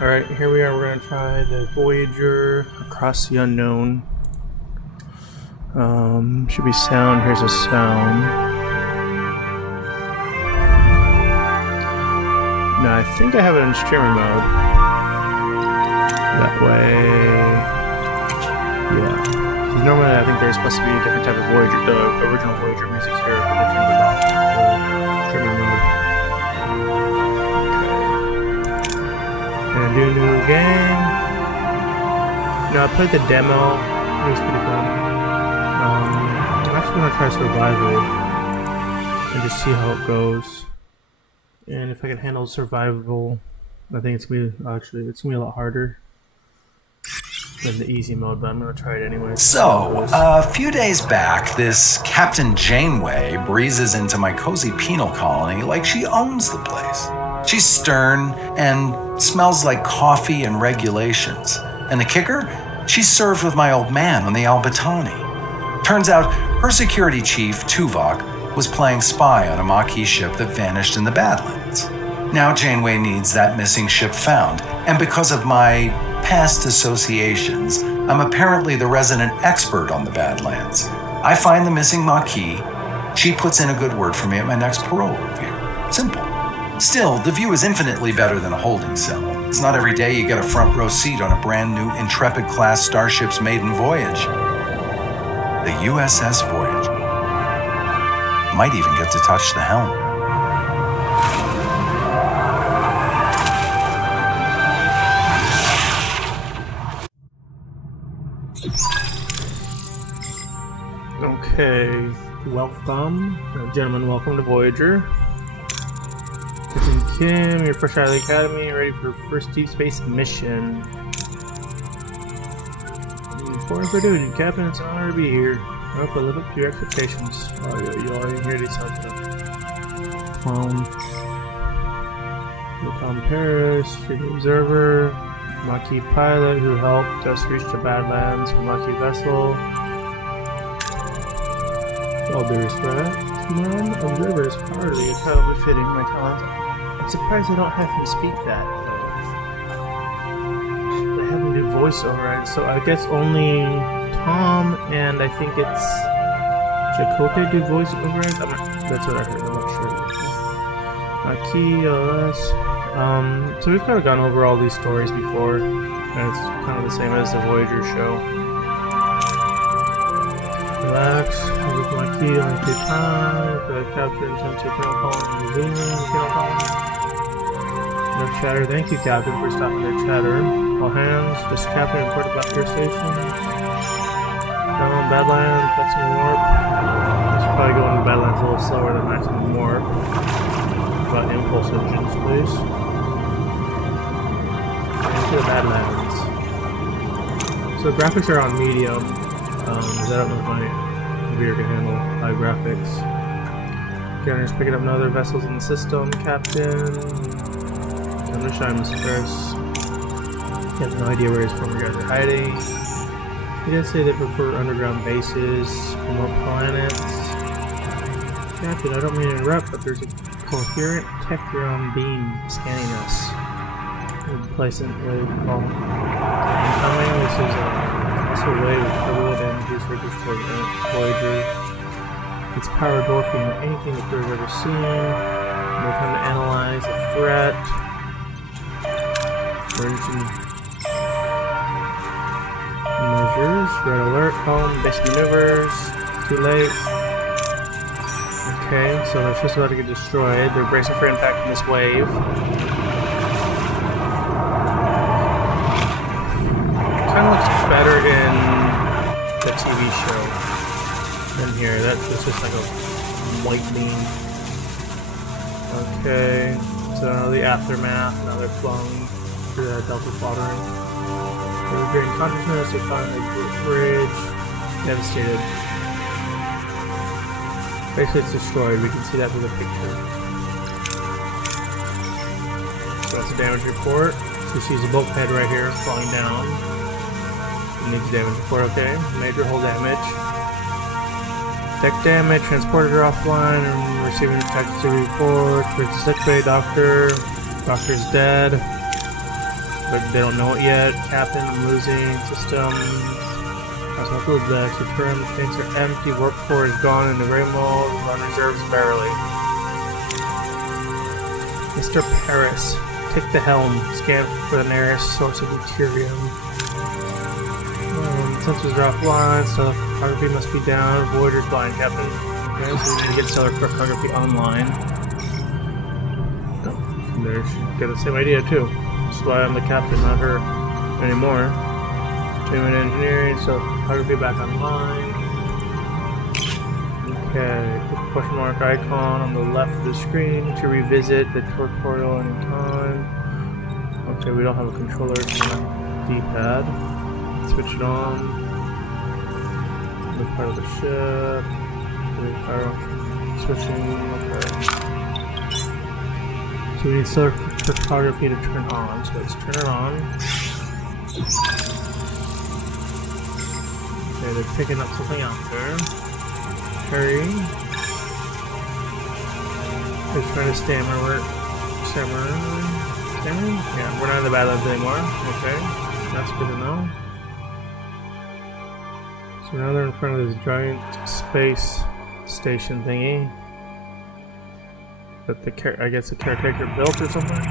Alright, here we are. We're going to try the Voyager Across the Unknown. Should be sound. Here's a sound. No, I think I have it in streamer mode. That way. Yeah. Because normally I think there's supposed to be a different type of Voyager. The original Voyager music's here, but they turned it off. The streamer mode. And do new game. No, I played the demo. It was pretty fun. I'm actually gonna try survival and just see how it goes. And if I can handle survival, I think it's gonna be a lot harder than the easy mode. But I'm gonna try it anyway. So, a few days back, this Captain Janeway breezes into my cozy penal colony like she owns the place. She's stern and smells like coffee and regulations. And the kicker? She's served with my old man on the Albatani. Turns out her security chief, Tuvok, was playing spy on a Maquis ship that vanished in the Badlands. Now Janeway needs that missing ship found, and because of my past associations, I'm apparently the resident expert on the Badlands. I find the missing Maquis, she puts in a good word for me at my next parole review. Simple. Still, the view is infinitely better than a holding cell. It's not every day you get a front row seat on a brand new Intrepid-class starship's maiden voyage. The USS Voyager. Might even get to touch the helm. Okay, welcome. Gentlemen, welcome to Voyager. Captain Kim, you're fresh out of the academy, ready for your first deep space mission. Reporting for duty, Captain. It's an honor to be here. I hope I live up to your expectations. Oh, you already hear these sounds of clone. Tom Paris, Street Observer, Maquis pilot who helped us reach the Badlands, Maquis vessel. With all due respect, non-observer is hardly a title befitting my talent. I'm surprised I don't have him speak that. They have him do voiceover, so I guess only Tom and I think it's Chakotay do voiceover. That's what I heard. I'm not sure. Key OS. So we've kind of gone over all these stories before, and it's kind of the same as the Voyager show. Relax. With my key on the time. Capture intensive penal colony. Zooming penal colony. No chatter. Thank you, Captain, for stopping their chatter. All hands. Just Captain report about your station. Badlands, maximum warp. Should probably go into Badlands a little slower than maximum warp. About impulse engines, please. Into the Badlands. So graphics are on medium. I don't know if my computer can handle high graphics. Gunners picking up no other vessels in the system, Captain. I'm gonna shine Mr. Chris. He has no idea where his former guys are hiding. He did say they prefer underground bases, remote planets. Captain, I don't mean to interrupt, but there's a coherent Tectron beam scanning us. Complacent wave fall. Incoming, this is a wave of turbulent energies surges toward Voyager. It's power dwarfing anything the crew has ever seen. We're trying to analyze a threat. Emergency measures, red alert, home, basic maneuvers, too late. Okay, so they're just about to get destroyed. They're bracing for impact from this wave. Kind of looks better in the TV show than here. That's just like a white beam. Okay, so the aftermath, now they're flung through the Delta Quadrant. Regaining consciousness, they find the bridge devastated. Basically, it's destroyed. We can see that through the picture. So that's a damage report. So she sees a bulkhead right here falling down. It needs damage report. Okay, major hull damage. Deck damage. Transported her offline and receiving a taxi report. There's a sick bay doctor. Doctor's dead. but they don't know it yet. Captain, I'm losing systems. That's not good. The Deuterium tanks are empty. Warp core is gone in the gray mode. Run reserves barely. Mr. Paris, take the helm. Scan for the nearest source of deuterium. Sensors are offline, so photography must be down. Voyager's blind, Captain. Okay, so we need to get stellar photography online. From there, she get the same idea too. That's why I'm the captain, not her anymore. Human engineering, so photography back online. Okay, click the question mark icon on the left of the screen to revisit the tutorial anytime. Okay, we don't have a controller for the D-pad. Switch it on. The part of the ship. Switching. Okay. So we need stellar photography to turn on. So let's turn it on. Okay, they're picking up something out there. Hurry. They're trying to stammer. Stammering? Yeah, we're not in the Badlands anymore. Okay, that's good to know. So now they're in front of this giant space station thingy that I guess the caretaker built or something.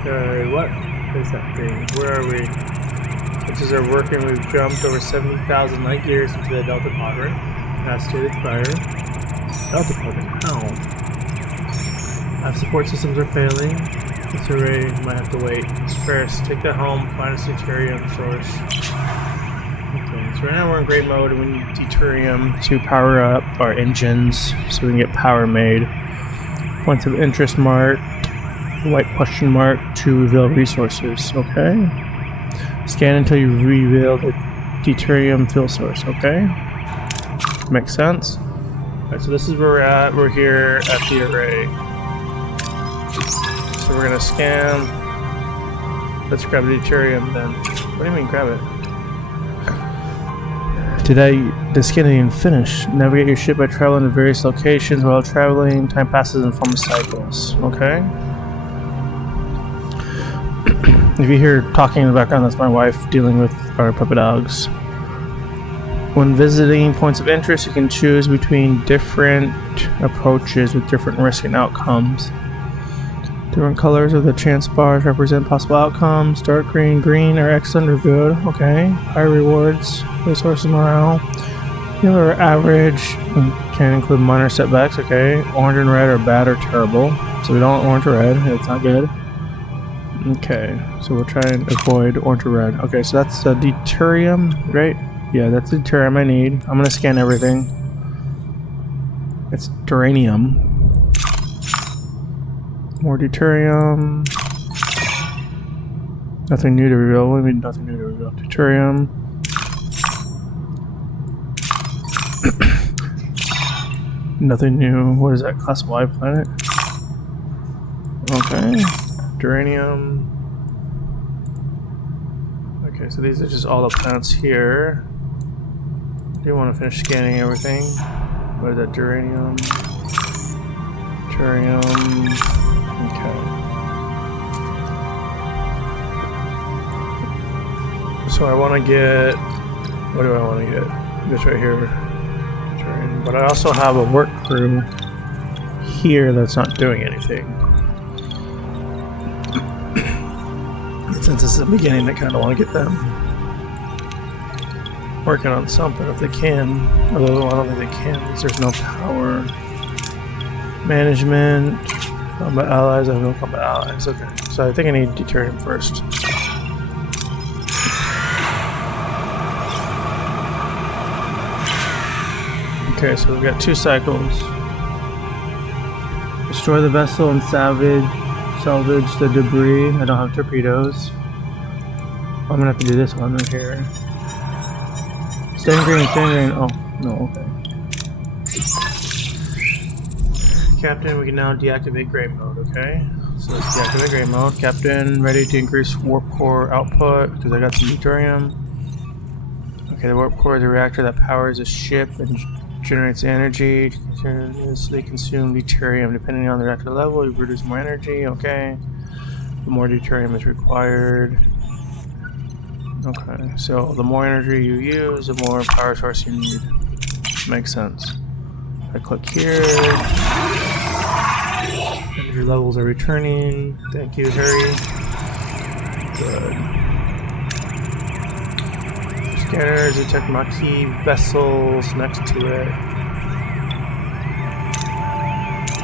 Okay, what is that thing? Where are we? Switches are working. We've jumped over 70,000 light years into the Delta Quadrant. As stated prior. Delta Quadrant? How? Our support systems are failing. This array might have to wait. First, take that home, find a deuterium source. Okay, so right now we're in great mode and we need deuterium to power up our engines so we can get power made. Points of interest mark, white question mark to reveal resources, okay? Scan until you reveal the deuterium fuel source, okay? Makes sense? Alright, so this is where we're at. We're here at the array. So we're gonna scan. Let's grab the deuterium then. What do you mean grab it? The scanning and finish. Navigate your ship by traveling to various locations. While traveling, time passes in form of cycles. Okay. If you hear talking in the background, that's my wife dealing with our puppy dogs. When visiting points of interest, you can choose between different approaches with different risks and outcomes. Different colors of the chance bars represent possible outcomes. Dark green, green are excellent or good. Okay. High rewards, resource and morale. Yellow or average, can include minor setbacks. Okay. Orange and red are bad or terrible. So we don't want orange or red. It's not good. Okay. So we'll try and avoid orange or red. Okay. So that's the deuterium, right? Yeah, that's the deuterium I need. I'm gonna scan everything. It's duranium. More deuterium. Nothing new to reveal. What do you mean nothing new to reveal? Deuterium. Nothing new. What is that? Class Y planet? Okay. Duranium. Okay, so these are just all the planets here. Do you want to finish scanning everything? What is that? Duranium. Deuterium. Okay. So I want to get. What do I want to get? This right here. But I also have a work crew here that's not doing anything. Since this is the beginning, I kind of want to get them working on something if they can. Although I don't think they can because there's no power. Management. Combat allies. I have no combat allies. Okay. So I think I need deuterium first. Okay, so we've got 2 cycles. Destroy the vessel and salvage the debris. I don't have torpedoes. I'm gonna have to do this one right here. Stand green. Oh, no, okay. Captain, we can now deactivate gray mode, okay? So let's deactivate gray mode. Captain, ready to increase warp core output because I got some deuterium. Okay, the warp core is a reactor that powers a ship and generates energy to continuously consume deuterium. Depending on the reactor level, you produce more energy. Okay. the more deuterium is required. Okay, so the more energy you use, the more power source you need. Makes sense. I click here. Energy levels are returning. Thank you, Harry. Good. Scanners detect marquee vessels next to it.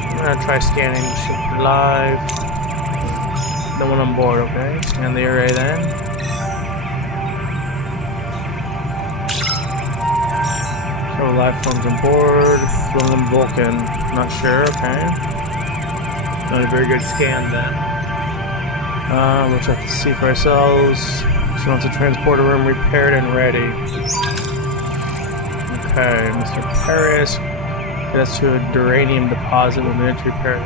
I'm gonna try scanning ship live. No one on board, okay? Scan the array then. So life forms on board. One of them Vulcan. Not sure, okay. Not a very good scan then. We'll have to see for ourselves. She wants a transporter room repaired and ready. Okay, Mr. Paris. Get us to a duranium deposit when we need to repair it.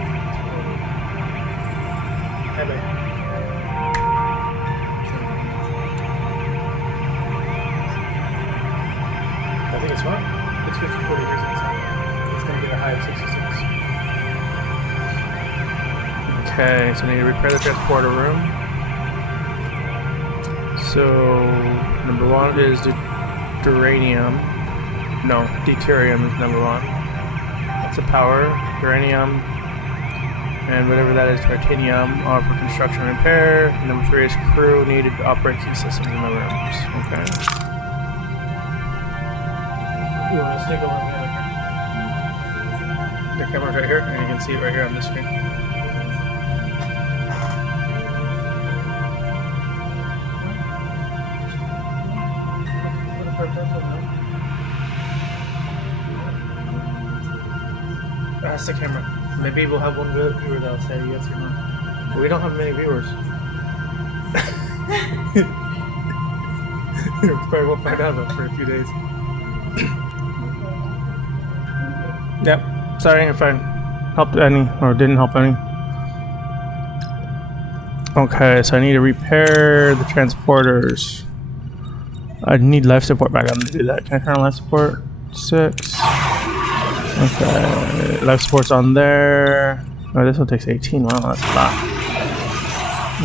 I think it's what? It's 54 degrees outside. It's going to get a high of 66. Okay, so I need to repair the transporter room. So, number one is the duranium. No, deuterium is number one. That's a power. Uranium. And whatever that is, titanium, are for construction and repair. Number three is crew needed to operate key systems in the rooms. Okay. You want to stick on the camera's right here, and you can see it right here on the screen. That's the camera. Maybe we'll have one good viewer that'll say yes or no. But we don't have many viewers. Probably won't find out for a few days. Yep. Sorry if I helped any or didn't help any. Okay, so I need to repair the transporters. I need life support back on to do that. Can I turn on life support? 6. Okay, life support's on there. Oh, this one takes 18. Wow, that's a lot.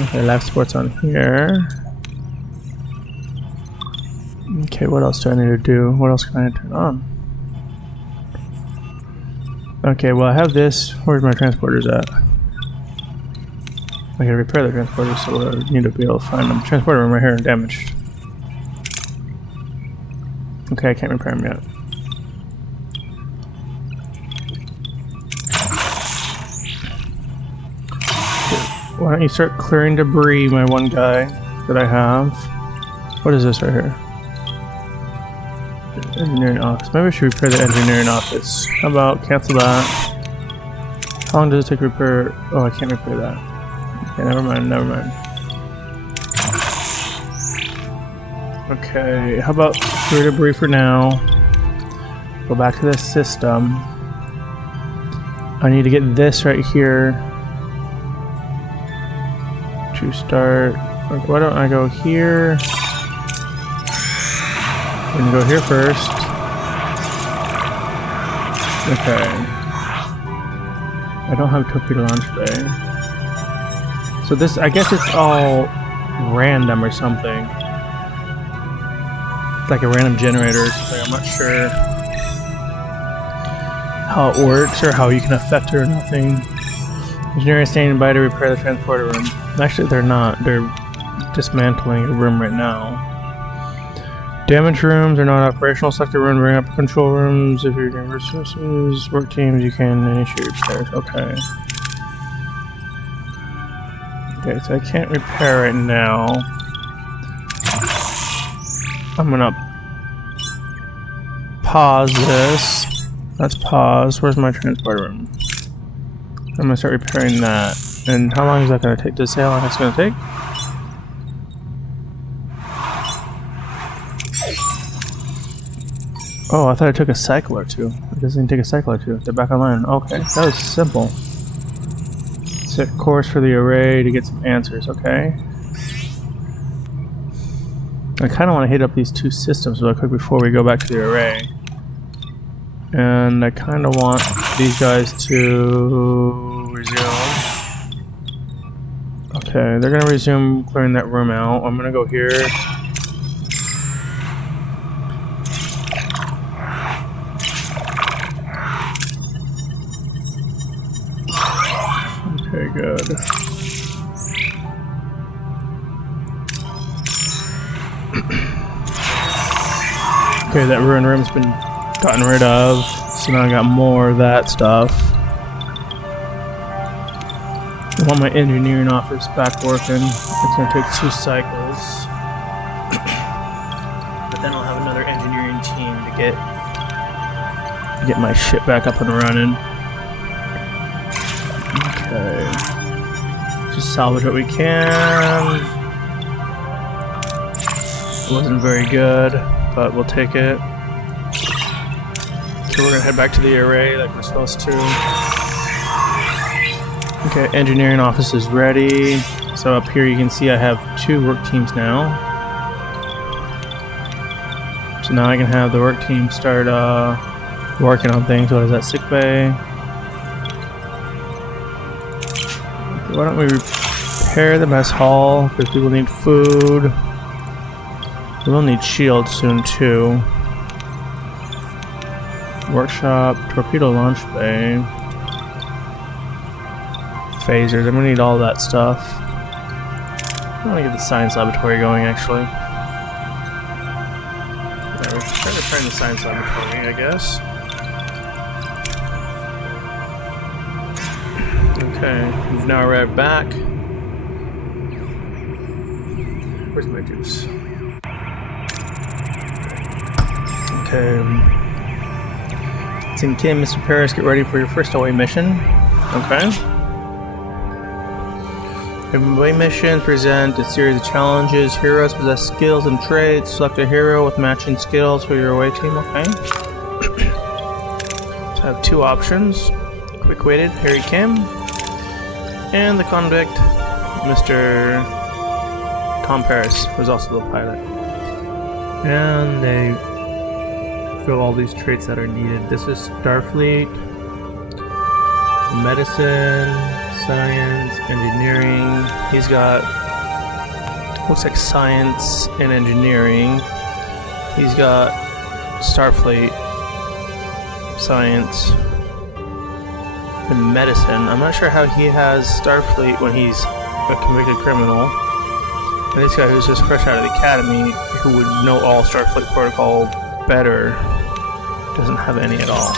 Okay, life support's on here. Okay, what else do I need to do? What else can I turn on? Okay, well I have this. Where's my transporters at? I can repair the transporters, so I need to be able to find them. Transporter room right here, damaged. Okay, I can't repair them yet. Why don't you start clearing debris, my one guy that I have. What is this right here? Engineering office. Maybe I should repair the engineering office. How about cancel that? How long does it take to repair? Oh, I can't repair that. Okay, never mind, never mind. Okay, how about clear debris for now? Go back to this system. I need to get this right here to start. Why don't I go here? I'm gonna go here first. Okay. I don't have torpedo launch today. So this, I guess it's all random or something. It's like a random generator or something. I'm not sure how it works or how you can affect it or nothing. Engineer is standing by to repair the transporter room. Actually, they're not. They're dismantling a room right now. Damaged rooms are not operational. Select a room to bring up control rooms. If you're getting resources, work teams, you can initiate repairs. Okay. Okay, so I can't repair right now. I'm gonna pause this. Let's pause. Where's my transporter room? I'm gonna start repairing that. And how long is that gonna take? Does it say how long it's gonna take? Oh, I thought it took a cycle or two. It doesn't even take a cycle or two. They're back online. Okay, that was simple. Set course for the array to get some answers, okay? I kind of want to hit up these two systems real quick before we go back to the array. And I kind of want these guys to resume. Okay, Okay, they're gonna resume clearing that room out. I'm gonna go here. Okay, good. Okay, that ruined room's been gotten rid of, so now I got more of that stuff. I want my engineering office back working. It's gonna take 2 cycles. But then I'll have another engineering team to get my shit back up and running. Okay. Just salvage what we can. It wasn't very good, but we'll take it. So we're gonna head back to the array like we're supposed to. Okay, engineering office is ready. So up here you can see I have 2 work teams now. So now I can have the work team start working on things. What is that, sick bay? Okay, why don't we repair the mess hall, because people need food. We'll need shields soon too. Workshop, torpedo launch bay. Phasers, I'm gonna need all that stuff. I want to get the science laboratory going actually. Yeah, we're trying to find the science laboratory, I guess. Okay, we've now arrived back. Where's my juice? Okay. Team Kim, Mr. Paris, get ready for your first away mission. Okay. Away missions present a series of challenges. Heroes possess skills and traits. Select a hero with matching skills for your away team. Okay. So I have 2 options. Quick-witted, Harry Kim. And the convict, Mr. Tom Paris, who's also the pilot. And they fill all these traits that are needed. This is Starfleet, medicine, science, engineering. He's got, looks like science and engineering. He's got Starfleet, science, and medicine. I'm not sure how he has Starfleet when he's a convicted criminal. And this guy who's just fresh out of the academy, who would know all Starfleet protocol better, doesn't have any at all.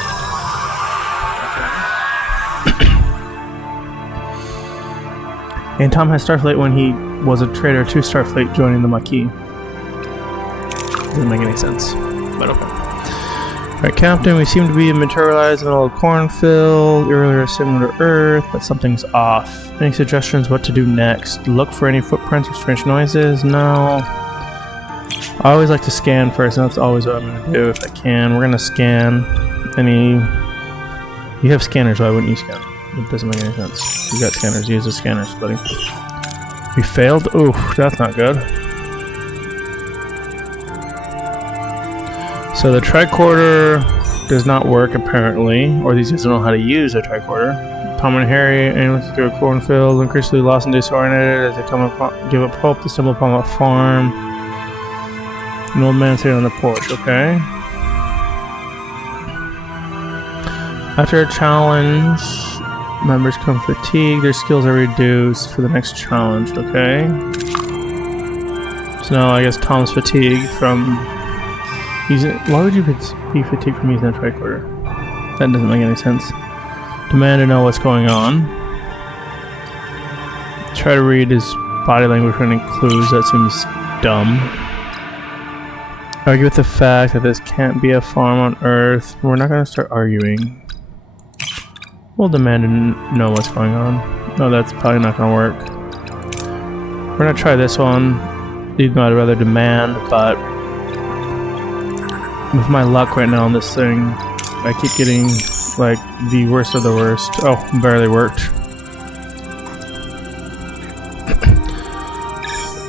And Tom has Starfleet when he was a traitor to Starfleet, joining the Maquis. Doesn't make any sense, but okay. Alright, Captain, we seem to be materialized in the middle of a cornfield, earlier similar to Earth, but something's off. Any suggestions what to do next? Look for any footprints or strange noises? No. I always like to scan first, and that's always what I'm going to do if I can. We're going to scan any... You have scanners, why wouldn't you scan? It doesn't make any sense. You got scanners, use the scanners, buddy. We failed? Ooh, that's not good. So the tricorder does not work apparently, or these guys don't know how to use a tricorder. Tom and Harry aim through a cornfield, increasingly lost and disoriented as they give up hope to stumble upon a farm. An old man sitting on the porch, okay. After a challenge, members come fatigued, their skills are reduced for the next challenge, okay. So now I guess Tom's fatigued from using... Why would you be fatigued from using a tricorder? That doesn't make any sense. Demand to know what's going on. Try to read his body language for any clues, that seems dumb. Argue with the fact that this can't be a farm on Earth. We're not going to start arguing. We'll demand to know what's going on. No, that's probably not going to work. We're going to try this one. Even though I'd rather demand, but with my luck right now on this thing, I keep getting like the worst of the worst. Oh, barely worked.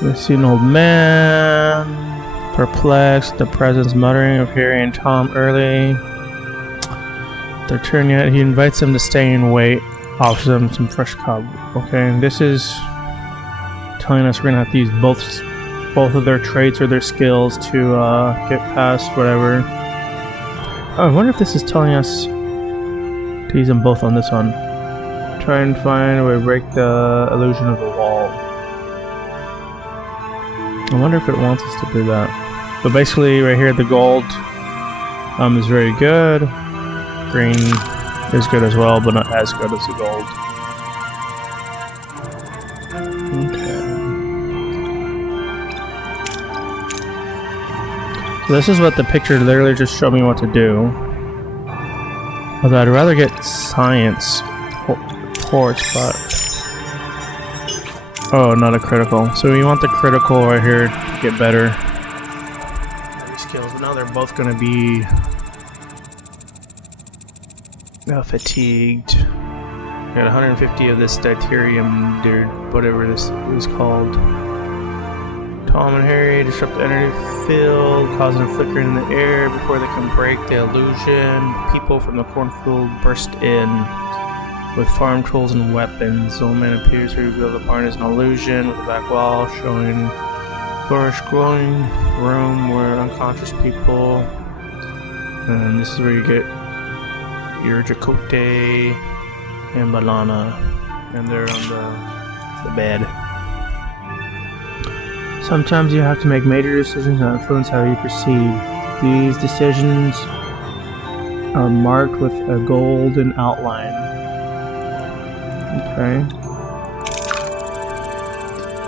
We see an old man. Perplexed, the presence muttering of Harry and Tom early. Their turn yet. He invites them to stay and wait. Offers them some fresh cob. Okay, this is telling us we're gonna have to use both of their traits or their skills to get past whatever. Oh, I wonder if this is telling us to use them both on this one. Try and find a way to break the illusion of the wall. I wonder if it wants us to do that. But basically, right here, the gold is very good. Green is good as well, but not as good as the gold. Okay. So this is what the picture literally just showed me what to do. Although I'd rather get science ports, but... Oh, not a critical. So we want the critical right here to get better. These skills, but now they're both going to be fatigued. Got 150 of this deuterium, dude, whatever this is called. Tom and Harry disrupt the energy field, causing a flickering in the air before they can break the illusion. People from the cornfield burst in with farm tools and weapons. The old man appears to reveal the barn is an illusion with a back wall showing fluorescent glowing room where unconscious people. And this is where you get your Jacote and Balana, and they're on the bed. Sometimes you have to make major decisions that influence how you perceive. These decisions are marked with a golden outline. Okay.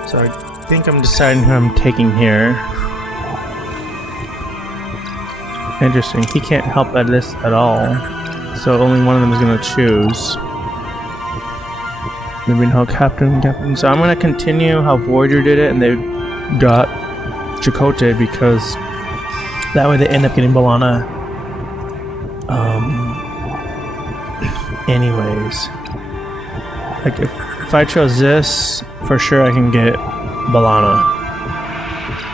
So I think I'm deciding who I'm taking here. Interesting. He can't help at this at all. So only one of them is going to choose. Maybe no captain. So I'm going to continue how Voyager did it, and they got Chakotay because that way they end up getting Balana. Anyways, like if I chose this, for sure I can get Balana.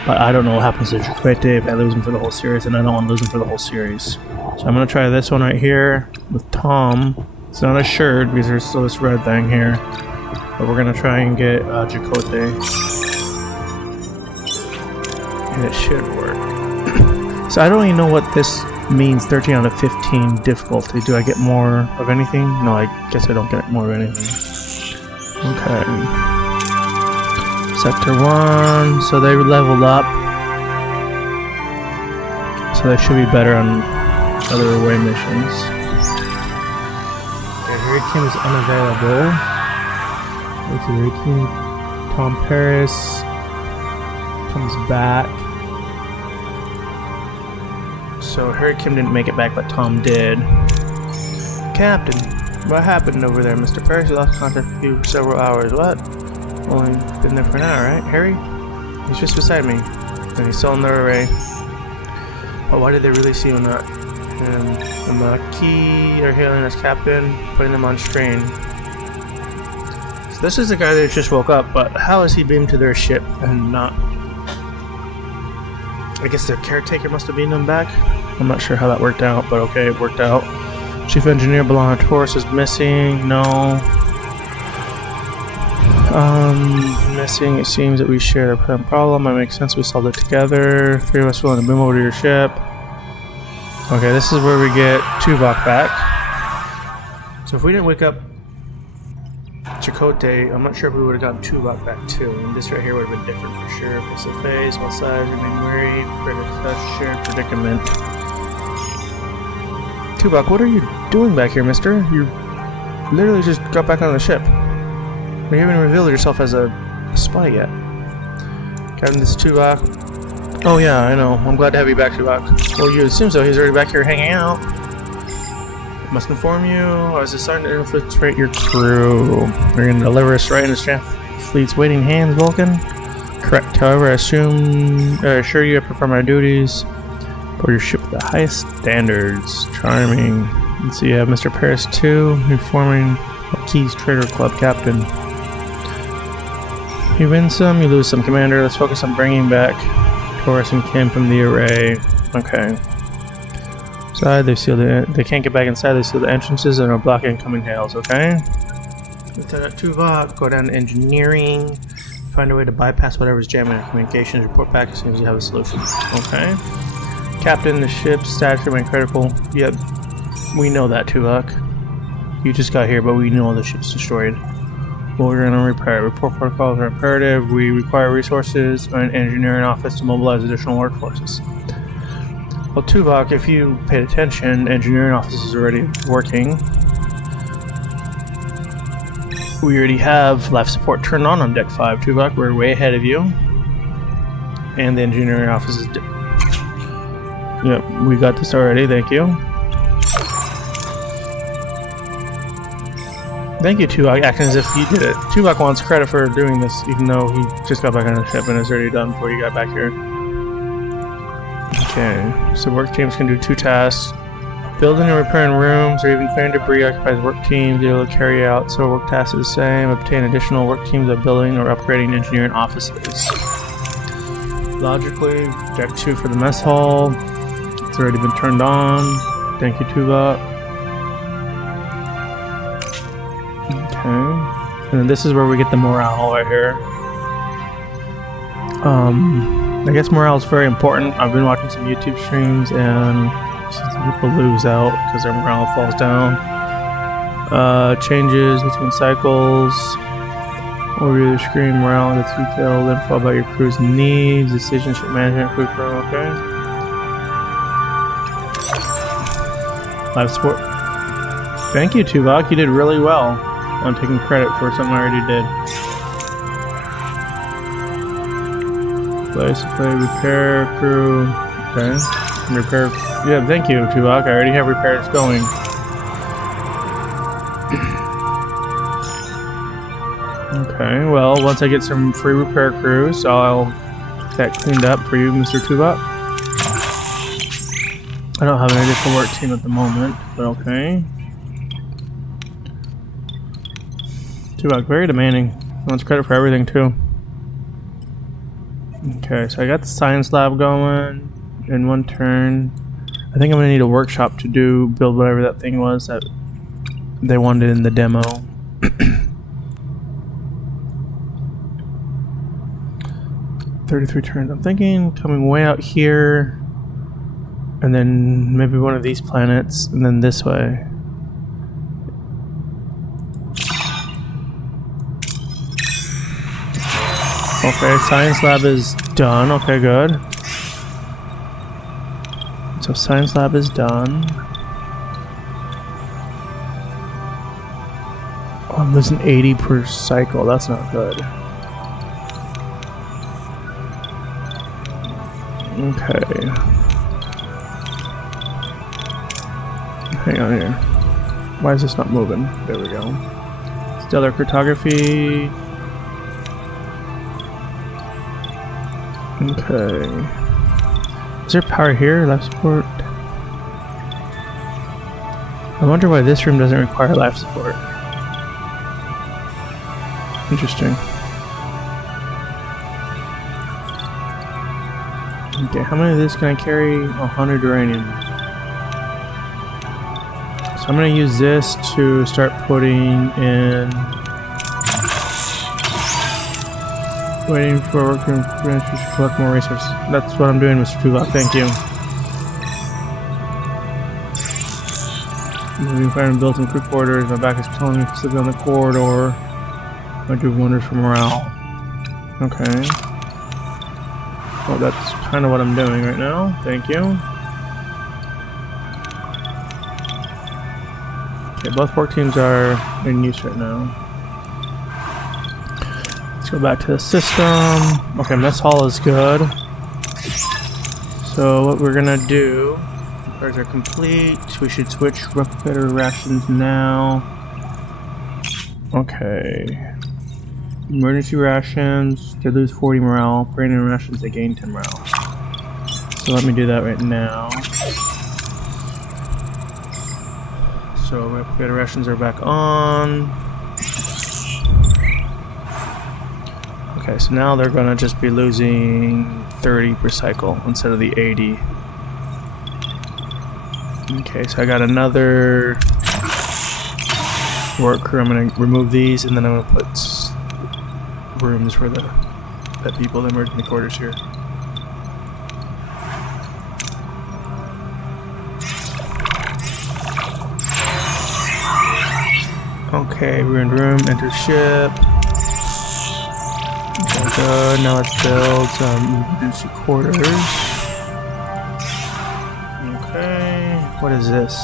But I don't know what happens to Chakotay if I lose him for the whole series, and I don't want to lose him for the whole series. So I'm gonna try this one right here with Tom. It's not assured because there's still this red thing here, but we're gonna try and get Chakotay. And it should work. So I don't even know what this means. 13 out of 15 difficulty. Do I get more of anything? No, I guess I don't get more of anything. Okay. Sector 1. So they leveled up. So they should be better on other away missions. Okay, Harry Kim is unavailable. Let's see, Harry Kim. Tom Paris comes back. So Harry Kim didn't make it back, but Tom did. Captain, what happened over there, Mr. Paris? You lost contact with you for several hours. What? Only been there for an hour, right? Harry? He's just beside me. And he's still in the array. But why did they release you or not? And the Maquis are hailing as captain, putting them on strain. So this is the guy that just woke up, but how is he beamed to their ship and not... I guess their caretaker must have beamed him back. I'm not sure how that worked out, but okay, it worked out. Chief Engineer Balana Taurus is missing. No. Missing. It seems that we share a problem. It makes sense we solved it together. 3 of us willing to boom over to your ship. Okay, this is where we get Tuvok back. So if we didn't wake up Chakotay, I'm not sure if we would have gotten Tuvok back too. And this right here would have been different for sure. Face to face, both sides remain wary. Shared predicament. Tuvok, what are you doing back here, mister? You literally just got back on the ship. You haven't revealed yourself as a spy yet. Captain, this is Tuvok. Oh yeah, I know. I'm glad to have you back, Tuvok. Well, you assume so. He's already back here hanging out. Must inform you, I was assigned to infiltrate your crew. You're going to deliver us right into Starfleet's waiting hands, Vulcan? Correct. However, I assure you I perform my duties for your ship with the highest standards. Charming. Let's see, you have Mr. Paris too, informing Maquis Trader Club captain. You win some, you lose some, Commander. Let's focus on bringing back Taurus and Kim from the array. Okay. They seal they can't get back inside. They seal the entrances and are blocking incoming hails. Okay. Lieutenant Tuvok, go down to engineering. Find a way to bypass whatever's jamming our communications. Report back as soon as you have a solution. Okay. Captain, the ship's status remain critical. Yep, we know that, Tuvok. You just got here, but we know the ship's destroyed. Well, we're gonna repair it. Report protocols are imperative. We require resources and engineering office to mobilize additional workforces. Well, Tuvok, if you paid attention, engineering office is already working. We already have life support turned on Deck 5, Tuvok. We're way ahead of you. And the engineering office is... Yep, we got this already, thank you. Thank you, Tuvok, acting as if you did it. Tuvok wants credit for doing this, even though he just got back on the ship and it's already done before you got back here. Okay, so work teams can do 2 tasks. Building and repairing rooms or even clearing debris occupies work teams to be able to carry out. So work tasks are the same. Obtain additional work teams by building or upgrading engineering offices. Logically, Deck 2 for the mess hall. It's already been turned on. Thank you, Tuvok. Okay. And then this is where we get the morale right here. I guess morale is very important. I've been watching some YouTube streams and people lose out because their morale falls down. Changes between cycles. Overview of the screen, morale, that's detailed info about your crew's needs, decision ship management, crew pro, okay. Life support. Thank you, Tuvok. You did really well. I'm taking credit for something I already did. Place, play, repair, crew. Okay. Repair. Yeah, thank you, Tuvok. I already have repairs going. Okay, well, once I get some free repair crews, I'll get that cleaned up for you, Mr. Tuvok. I don't have an additional work team at the moment, but okay. Tuvok, very demanding. Wants credit for everything, too. Okay, so I got the science lab going in one turn. I think I'm gonna need a workshop to build whatever that thing was that they wanted in the demo. 33 turns. I'm thinking coming way out here, and then maybe one of these planets, and then this way. Okay, science lab is done. Okay, good. So science lab is done. Oh, I'm losing 80 per cycle. That's not good. Okay. Hang on here. Why is this not moving? There we go. Stellar cartography. Okay. Is there power here? Life support? I wonder why this room doesn't require life support. Interesting. Okay, how many of this can I carry? 100 uranium. So I'm going to use this to start putting in... Waiting for work to collect more resources. That's what I'm doing, Mr. Tuvok. Thank you. Moving fire and built in quick quarters. My back is telling me to sleep on the corridor. I do wonders for morale. Okay. Well, that's kind of what I'm doing right now. Thank you. Okay, both work teams are in use right now. Go back to the system. Okay, mess hall is good. So what we're gonna do, repairs are complete. We should switch replicator rations now. Okay. Emergency rations, they lose 40 morale. Premium rations, they gain 10 morale. So let me do that right now. So replicator rations are back on. Okay, so now they're gonna just be losing 30 per cycle instead of the 80. Okay, so I got another work crew. I'm gonna remove these and then I'm gonna put rooms for the people, the emergency quarters here. Okay, we're in room, enter ship. Okay, good. Now let's build some emergency quarters. Okay, what is this?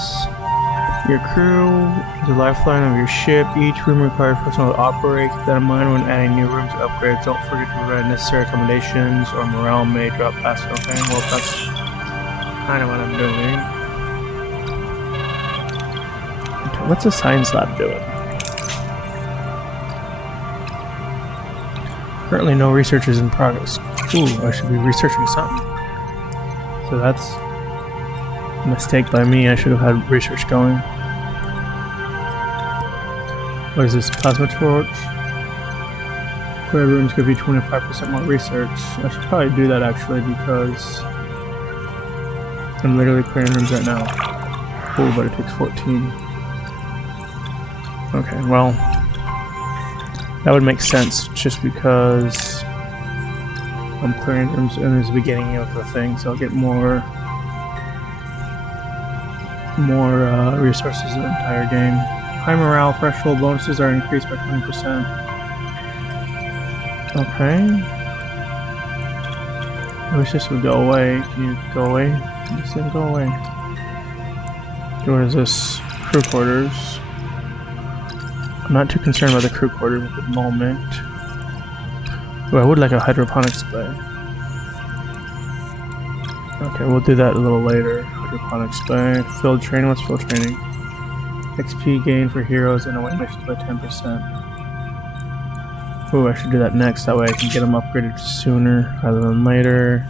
Your crew, the lifeline of your ship. Each room requires personnel to operate. Keep that in mind when adding new rooms or upgrades. Don't forget to provide necessary accommodations or morale may drop faster. Okay, well that's kind of what I'm doing. Okay, what's the science lab doing? Currently no research is in progress. Ooh, I should be researching something. So that's a mistake by me. I should have had research going. What is this? Plasma torch? Cleared rooms give you 25% more research. I should probably do that actually because I'm literally clearing rooms right now. Oh, but it takes 14. Okay, well, that would make sense just because I'm clearing rooms in the beginning of the thing, so I'll get more resources in the entire game. High morale threshold bonuses are increased by 20%. Okay. I wish this would go away. Can you go away? This didn't go away. What is this? Crew quarters. I'm not too concerned about the crew quarters at the moment. Oh, I would like a hydroponics bay. Okay, we'll do that a little later. Hydroponics bay. Field training. What's field training? XP gain for heroes and away missions by 10%. Oh, I should do that next. That way I can get them upgraded sooner rather than later.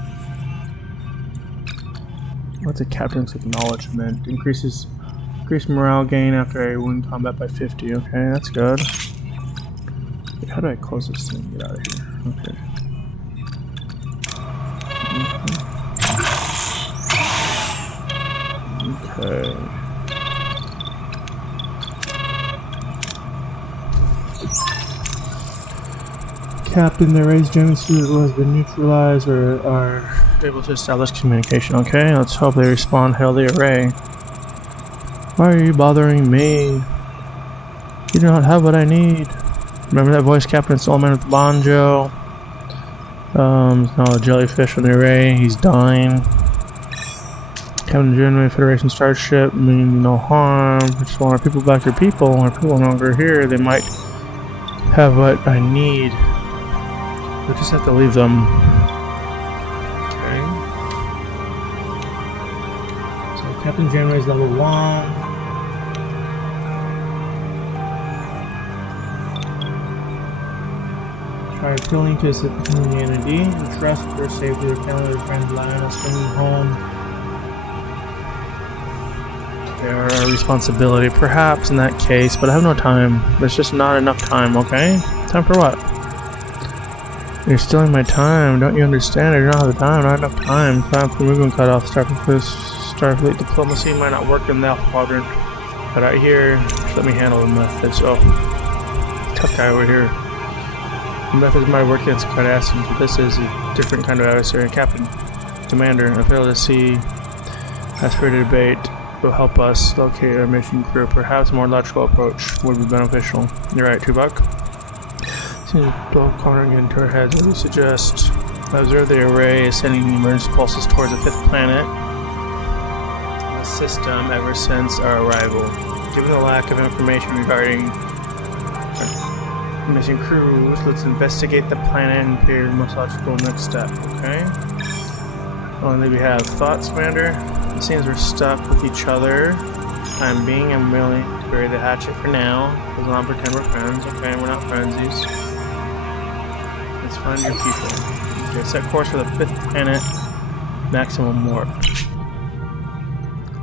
What's a captain's acknowledgement? Increase morale gain after a win combat by 50. Okay, that's good. Wait, how do I close this thing? Get out of here. Okay. Okay. Captain, the raised German student has been neutralized or are able to establish communication. Okay, let's hope they respond. Hail the array. Why are you bothering me? You do not have what I need. Remember that voice, Captain Solomon with the banjo? There's now a jellyfish on the array. He's dying. Captain Janeway, Federation Starship, meaning no harm. Just want our people back your people. When our people are no longer here, they might have what I need. We just have to leave them. Okay. So Captain Janeway is level 1. Try appealing to assist the community. Trust for safety, their family, their friends, relying on coming home. They are our responsibility, perhaps in that case, but I have no time. There's just not enough time, okay? Time for what? You're stealing my time, don't you understand? I don't have the time, not enough time. Time for movement cutoff. Starfleet diplomacy might not work in the Alpha Quadrant. But out here, just let me handle the methods. Oh, tough guy over here. The methods might work against Cardassians, but this is a different kind of adversary. Captain, Commander, I fail to see as for the debate will help us locate our mission crew. Perhaps a more logical approach would be beneficial. You're right, Tuvok. Seems dual cornering into our heads. What do you suggest? I observe the array is sending emergency pulses towards the 5th planet in the system ever since our arrival. Given the lack of information regarding missing crews, let's investigate the planet and prepare the most logical next step, okay? Only we have thoughts, Commander. It seems we're stuck with each other. I'm willing to bury the hatchet for now. Let's not pretend we're friends, okay? We're not friendsies. Let's find your people. Okay, set course for the 5th planet. Maximum warp.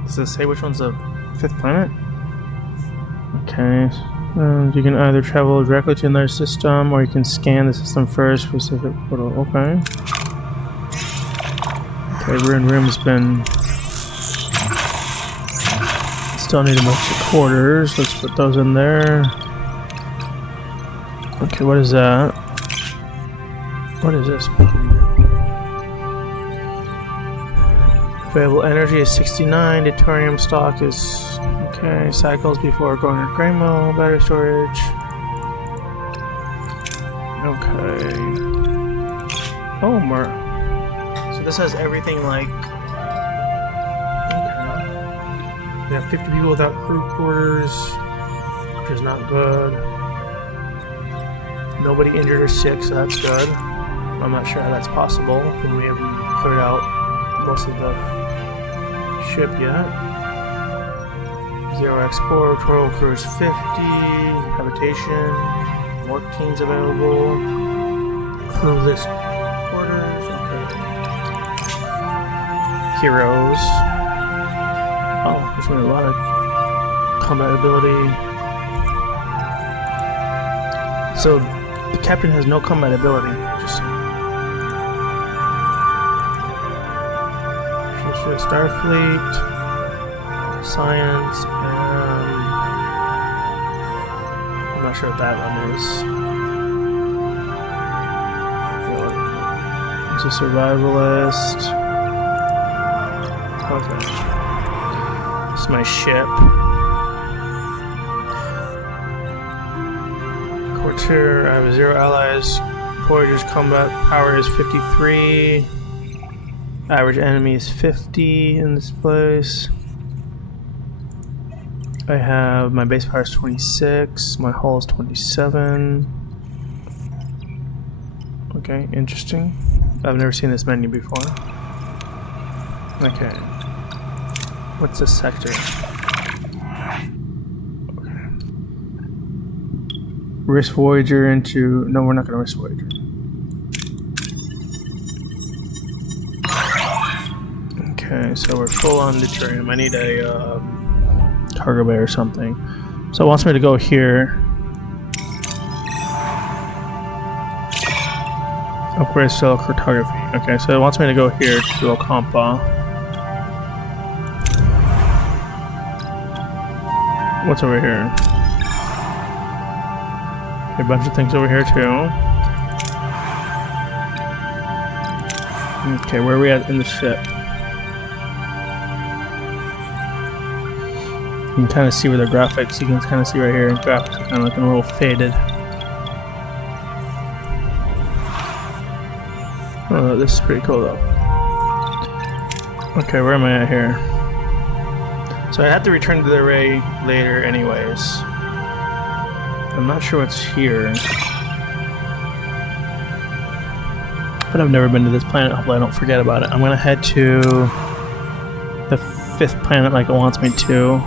Does it say which one's the 5th planet? Okay. You can either travel directly to another system, or you can scan the system first. Specific portal. Okay. Okay, room has been. Still need emergency quarters. Let's put those in there. Okay, what is that? What is this? Available energy is 69. Deuterium stock is okay. Cycles before going to grain mill. Battery storage. Okay. Oh, more. So this has everything like. Okay. We have 50 people without crew quarters, which is not good. Nobody injured or sick, so that's good. I'm not sure how that's possible when we haven't cleared out most of the ship yet. 0 export, total crew is 50, habitation, more teams available, crew list quarters, okay. Heroes. Oh, there's been a lot of combat ability. So the captain has no combat ability. Interesting. Starfleet, Science, and I'm not sure what that one is. It's a survivalist. Okay. It's my ship. Courtier, I have 0 allies. Voyager's combat power is 53. Average enemy is 50 in this place. I have my base power is 26. My hull is 27. Okay, interesting. I've never seen this menu before. Okay. What's this sector? Okay. Risk Voyager into... No, we're not going to risk Voyager. Okay, so we're full on deuterium. I need a cargo bay or something. So it wants me to go here. Upgrade cell cartography. Okay, so it wants me to go here to Ocampa. What's over here? A bunch of things over here too. Okay, where are we at in the ship? You can kind of see where the graphics, you can kind of see right here, graphics are kind of looking a little faded. Oh, this is pretty cool though. Okay, where am I at here? So I have to return to the array later anyways. I'm not sure what's here. But I've never been to this planet, hopefully I don't forget about it. I'm gonna head to the 5th planet like it wants me to.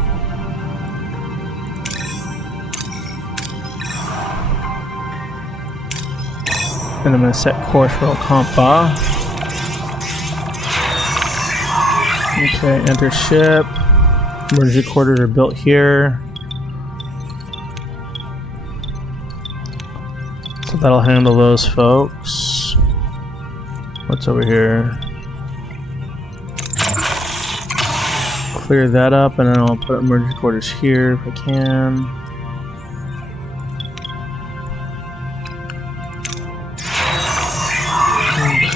And I'm going to set course for Ocampa. Okay, enter ship. Emergency quarters are built here. So that'll handle those folks. What's over here? Clear that up and then I'll put emergency quarters here if I can.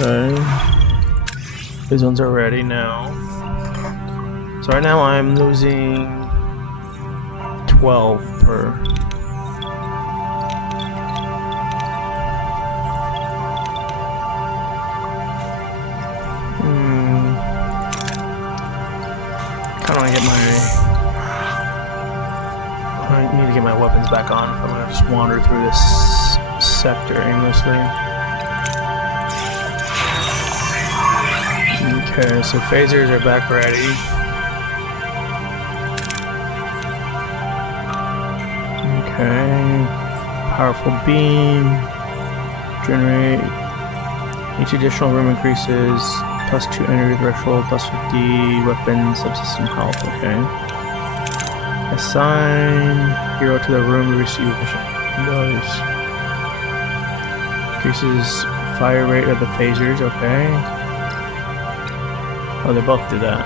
Okay. These ones are ready now. So right now I'm losing 12 per. Kinda wanna get I need to get my weapons back on if I'm gonna just wander through this sector aimlessly. Okay, so phasers are back ready. Okay, powerful beam, generate, each additional room increases, +2 energy threshold, +50 weapon subsystem health, okay. Assign hero to the room to receive efficient blows. Increases fire rate of the phasers, okay. Oh, they both do that.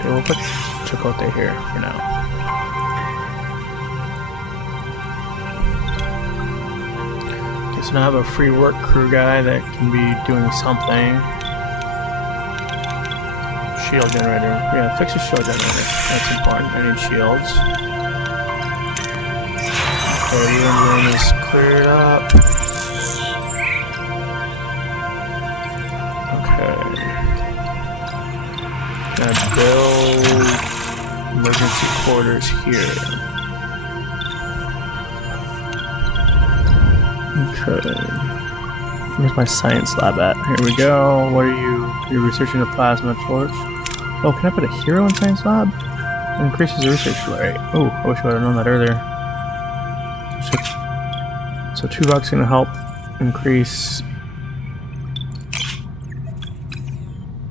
Okay, we'll put Chakotay here for now. So now I have a free work crew guy that can be doing something. Shield generator. Yeah, fix the shield generator. That's important. I need shields. Okay, the room is cleared up. Okay. Gonna build emergency quarters here. Okay. Where's my science lab at? Here we go. What are you? You're researching the plasma torch. Oh, can I put a hero in science lab? It increases the research rate. Oh, I wish I would have known that earlier. So $2 gonna help increase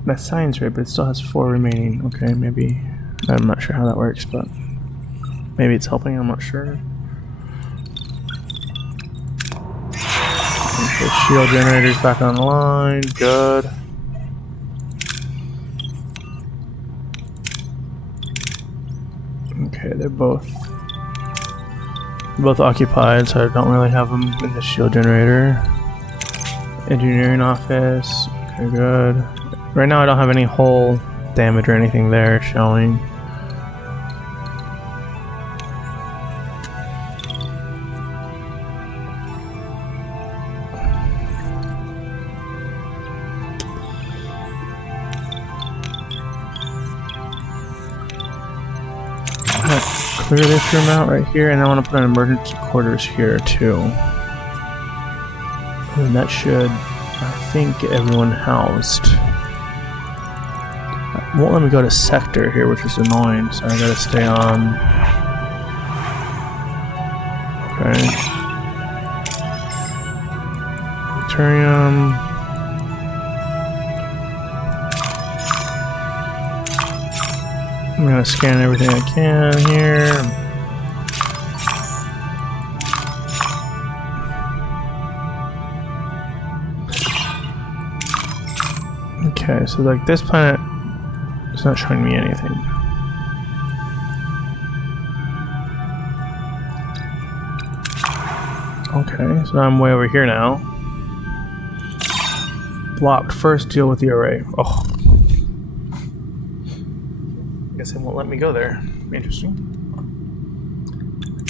that science rate, but it still has 4 remaining. Okay, maybe I'm not sure how that works, but maybe it's helping. I'm not sure. Okay, shield generators back online. Good. Okay, they're both occupied, so I don't really have them in the shield generator. Engineering office. Okay, good. Right now I don't have any hull damage or anything there showing. Clear this room out right here, and I want to put an emergency quarters here too. And that should, I think, get everyone housed. It won't let me go to sector here, which is annoying, so I gotta stay on. Okay. Deuterium. I'm gonna scan everything I can here. Okay, so like this planet is not showing me anything. Okay, so I'm way over here now. Blocked. First, deal with the array. Oh. Guess it won't let me go there. Interesting.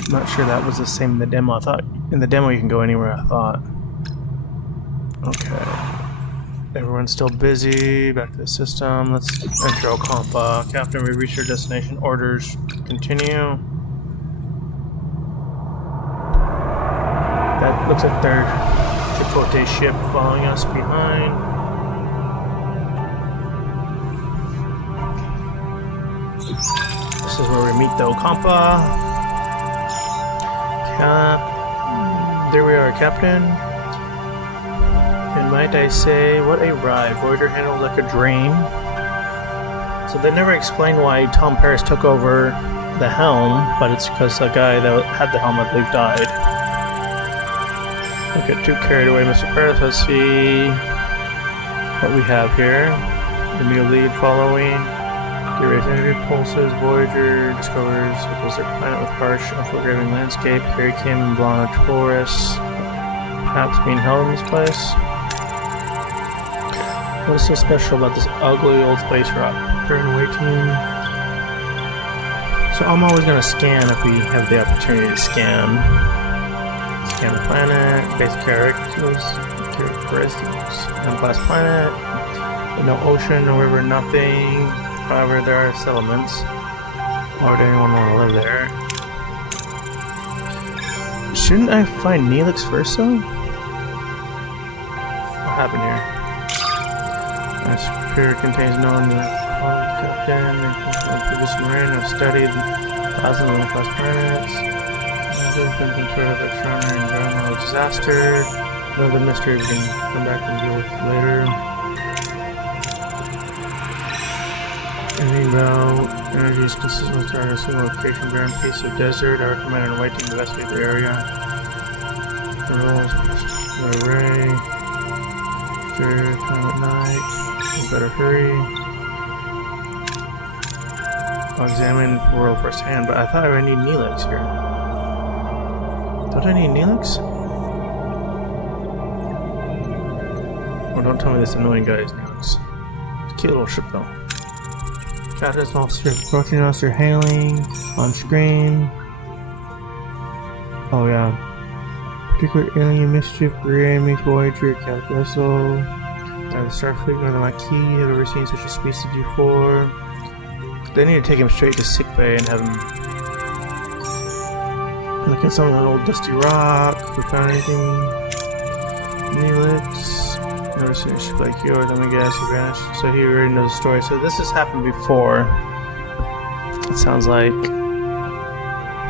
I'm not sure that was the same in the demo. I thought in the demo you can go anywhere, I thought. Okay. Everyone's still busy. Back to the system. Let's intro compa. Captain, we reached your destination. Orders continue. That looks like their Chipotle ship following us behind. This is where we meet the Ocampa. There we are, Captain. And might I say, what a ride. Voyager handled like a dream. So they never explained why Tom Paris took over the helm, but it's because the guy that had the helm, I believe, died. Don't get too carried away, Mr. Paris. Let's see what we have here. The new lead following. Erase energy pulses. Voyager discovers a desert planet with harsh, unforgiving landscape. Harry Kim and Blana Taurus perhaps being held in this place. What is so special about this ugly old space rock? Turn waiting. So I'm always going to scan if we have the opportunity to scan. Scan the planet, basic characteristics, M-class planet, no ocean, no river, nothing. However, there are settlements. Why would anyone want to live there? Shouldn't I find Neelix first, though? What happened here? My superior contains no one captain. Previous marine have studied thousands of class planets. There's been some sort of extraordinary environmental disaster. Another mystery we can come back and deal with later. Energy is consistently targeting a single location, barren piece of desert. Our commander and white team investigate the area. The rolls, the array. Time at night. We better hurry. I'll examine the world firsthand, but I thought I need Neelix here. Don't I need Neelix? Oh, don't tell me this annoying guy is Neelix. It's a cute little ship though. Captain officer approaching us, they're hailing on screen. Oh yeah. Particular alien mischief, great enemies, Voyager, Cat vessel. The Starfleet, Northern Maquis, have ever seen such a species before. They need to take him straight to sickbay and have him look at some of that old dusty rock. We found anything? Neelix. Never seen a ship like yours, let me guess, he vanished. So he already knows the story. So this has happened before. It sounds like.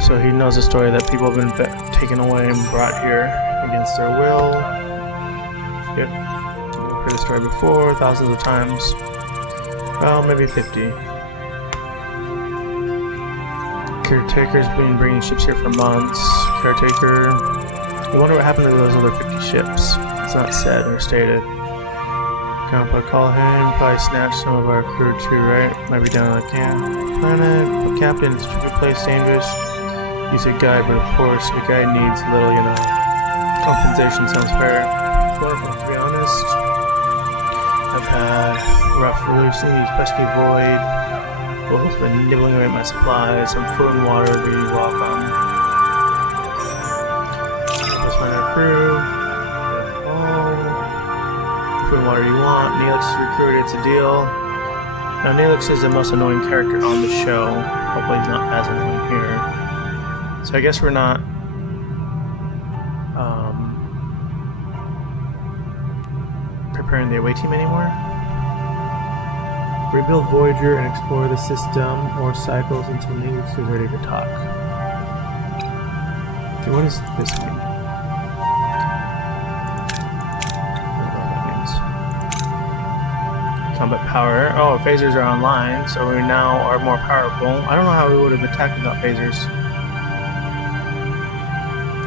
So he knows the story that people have been taken away and brought here against their will. Yep. I've heard the story before, thousands of times. Well, maybe 50. Caretaker's been bringing ships here for months. Caretaker. I wonder what happened to those other 50 ships. It's not said or stated. Grandpa, call him. Probably snatched some of our crew too, right? Might be down on the planet. But Captain, it's a tricky place, dangerous. He's a guy, but of course, a guy needs a little, you know, compensation. Sounds fair. Wonderful, to be honest. I've had rough releasing these pesky void. Both been nibbling away at my supplies. Some food and water would be welcome. Let's find our crew. Food and water you want. Neelix is recruited, it's a deal. Now Neelix is the most annoying character on the show. Hopefully he's not as annoying here. So I guess we're not preparing the away team anymore. Rebuild Voyager and explore the system or cycles until Neelix is ready to talk. Okay, what does this mean? Combat power. Oh, phasers are online, so we now are more powerful. I don't know how we would have attacked without phasers.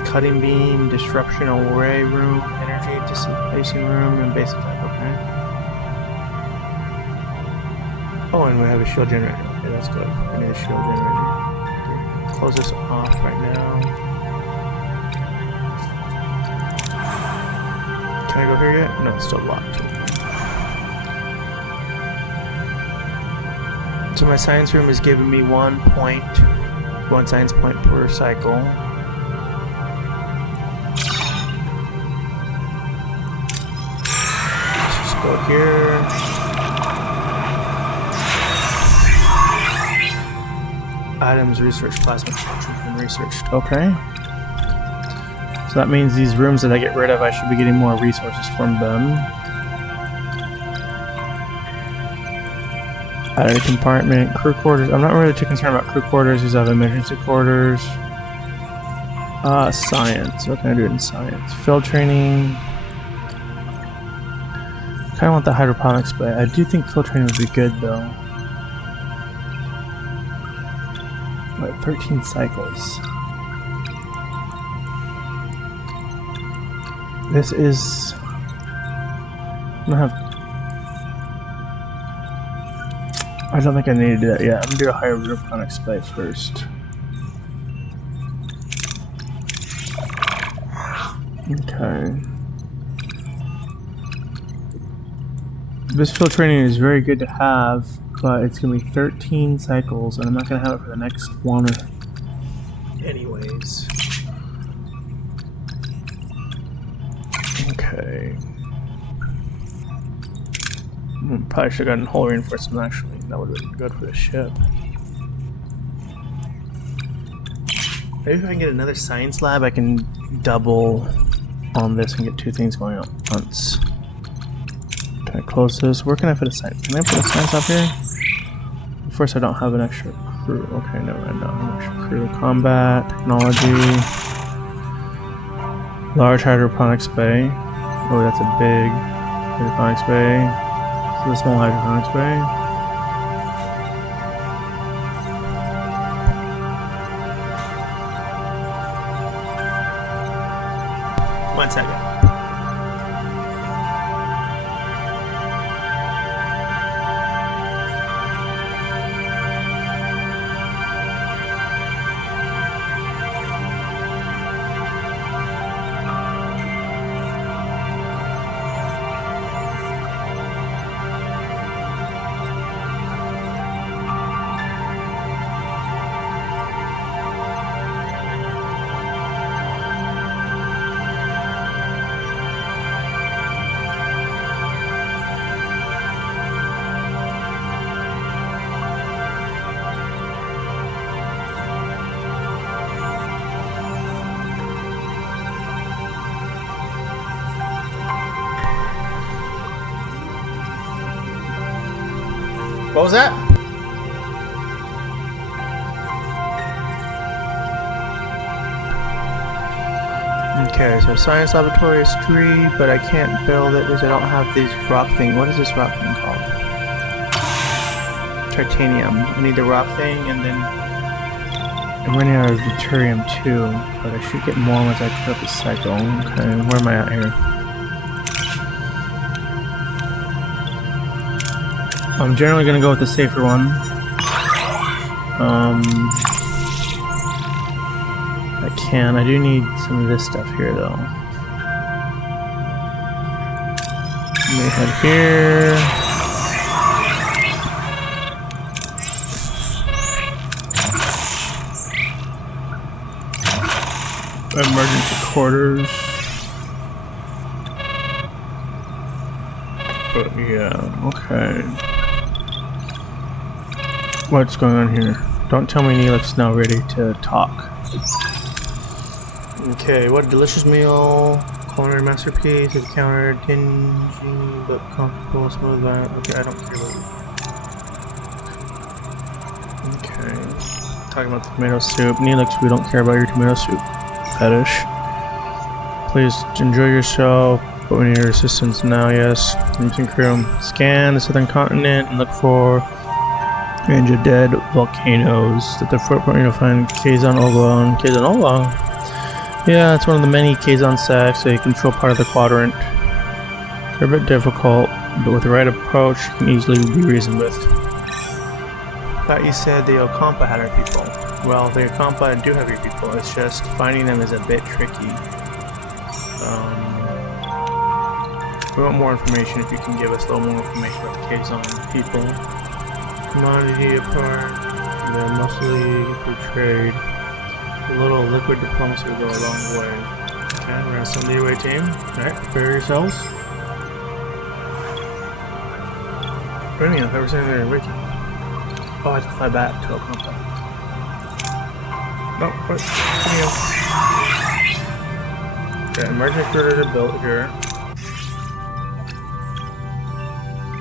Cutting beam, disruption array room, energy dissipation room, and basic type. Okay. Oh, and we have a shield generator. Okay, that's good. I need a shield generator. Okay. Close this off right now. Can I go here yet? No, it's still locked. So my science room is giving me 1 science point per cycle. Let's just go here. Items research, plasma structure has been researched. Okay. So that means these rooms that I get rid of, I should be getting more resources from them. Battery compartment, crew quarters. I'm not really too concerned about crew quarters. These have emergency quarters. Science. What can I do in science? Field training. Kind of want the hydroponics bay. I do think field training would be good though. Like 13 cycles. This is. I'm gonna have. I don't think I need to do that yet. I'm gonna do a higher hydroponics bay first. Okay. This field training is very good to have, but it's gonna be 13 cycles, and I'm not gonna have it for the next one. Anyways. Okay. Probably should have gotten hull reinforcement actually. That would have been good for the ship. Maybe if I can get another science lab, I can double on this and get two things going on at once. Can I close this? Where can I put a science? Can I put a science up here? First, I don't have an extra crew. Okay, no, I don't have an extra crew. Combat, technology, large hydroponics bay. Oh, that's a big hydroponics bay. So the small hydroponics bay. 1 second. What was that? Okay, so science laboratory is 3, but I can't build it because I don't have these rock thing. What is this rock thing called? Titanium. I need the rock thing, and then I'm running out of deuterium too, but I should get more once I put up the cycle. Okay, where am I at here? I'm generally gonna go with the safer one. I do need some of this stuff here though. Let me head here. Emergency quarters. But yeah, okay. What's going on here? Don't tell me Neelix's now ready to talk. Okay, what a delicious meal. Culinary masterpiece. It's counter dingy but comfortable. Smooth that. Okay, I don't care about it. Okay. Talking about the tomato soup. Neelix, we don't care about your tomato soup fetish. Please enjoy your show, but we need your assistance now, yes. Mission crew. Scan the southern continent and look for range of dead volcanoes. At the footprint you'll find Kazan Ova. Kazan Ova? Yeah, it's one of the many Kazan sacks. They control part of the quadrant. They're a bit difficult, but with the right approach, you can easily be reasoned with. Thought you said the Okampa had our people. Well, the Okampa do have your people. It's just finding them is a bit tricky. We want more information. If you can give us a little more information about the Kazan people. Commodity apart, they're mostly portrayed. A little liquid diplomacy will go a long way. Okay, we're gonna send the away team. Alright, prepare yourselves. What do you mean? I've never seen the away team. Oh, I have to fly back to Okampa. No, what? Okay, emergency critters are built here.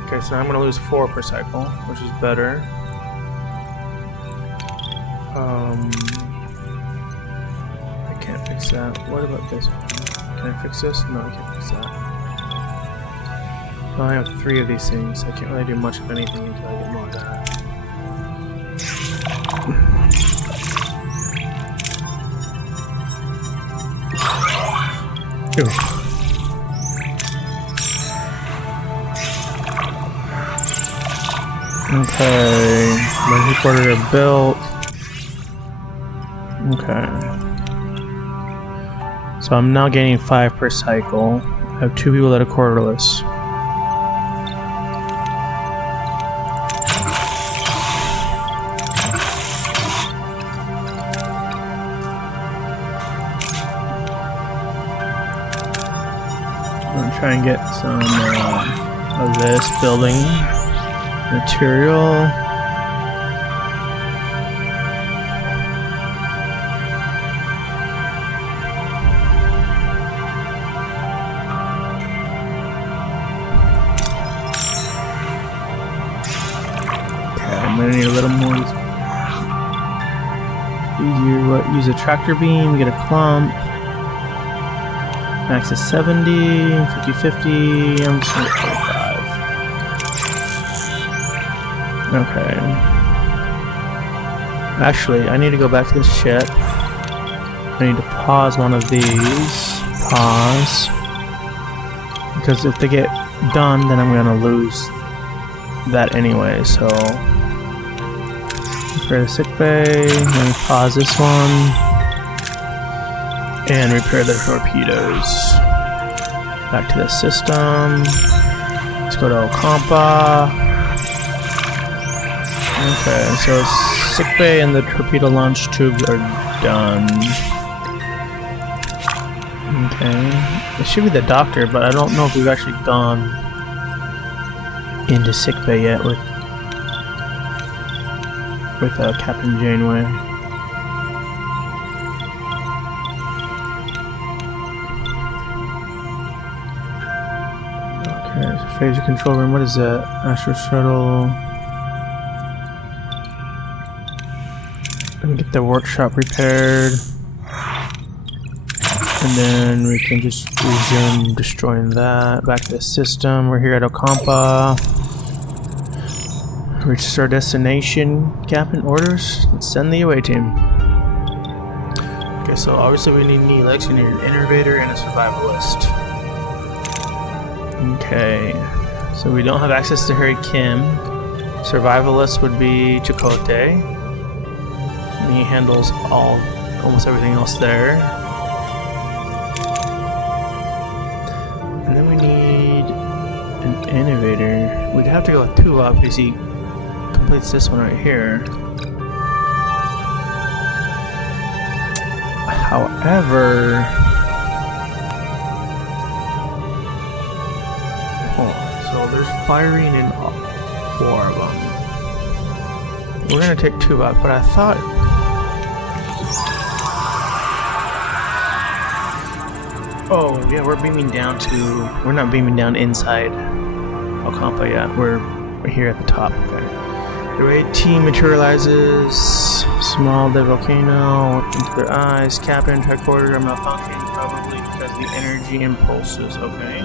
Okay, so I'm gonna lose 4 per cycle, which is better. I can't fix that. What about this one? Can I fix this? No, I can't fix that. Well, I have 3 of these things. I can't really do much of anything until I get more of that. Ew. Okay, my headquarters are built. Okay. So I'm now gaining 5 per cycle. I have 2 people that are quarterless. I'm gonna try and get some of this building material. Okay, I'm gonna need a little more. Use a tractor beam, get a clump. Max is 70, 50-50, I'm just gonna 45. Okay. Actually, I need to go back to the ship. I need to pause one of these. Pause. Because if they get done, then I'm gonna lose that anyway, so... Repair the sickbay, let me pause this one. And repair the torpedoes. Back to the system. Let's go to Okampa. Okay, so sickbay and the torpedo launch tubes are done. Okay, it should be the doctor, but I don't know if we've actually gone into sickbay yet with Captain Janeway. Okay, so phase control room. What is that? Astro shuttle. Get the workshop repaired. And then we can just resume destroying that. Back to the system. We're here at Ocampa. Reached our destination. Captain orders. Let's send the away team. Okay, so obviously we need Neelix, we need an innovator and a survivalist. Okay. So we don't have access to Harry Kim. Survivalist would be Chakotay. And he handles almost everything else there. And then we need an innovator. We'd have to go with Tuvok because he completes this one right here. However, so there's firing in 4 of them. We're gonna take Tuvok, but I thought. Oh yeah, we're beaming down to. We're not beaming down inside Ocampa yet. We're here at the top. Okay. The raid team materializes. Small dead volcano warped into their eyes. Captain and headquarters are malfunctioning, probably because the energy impulses. Okay.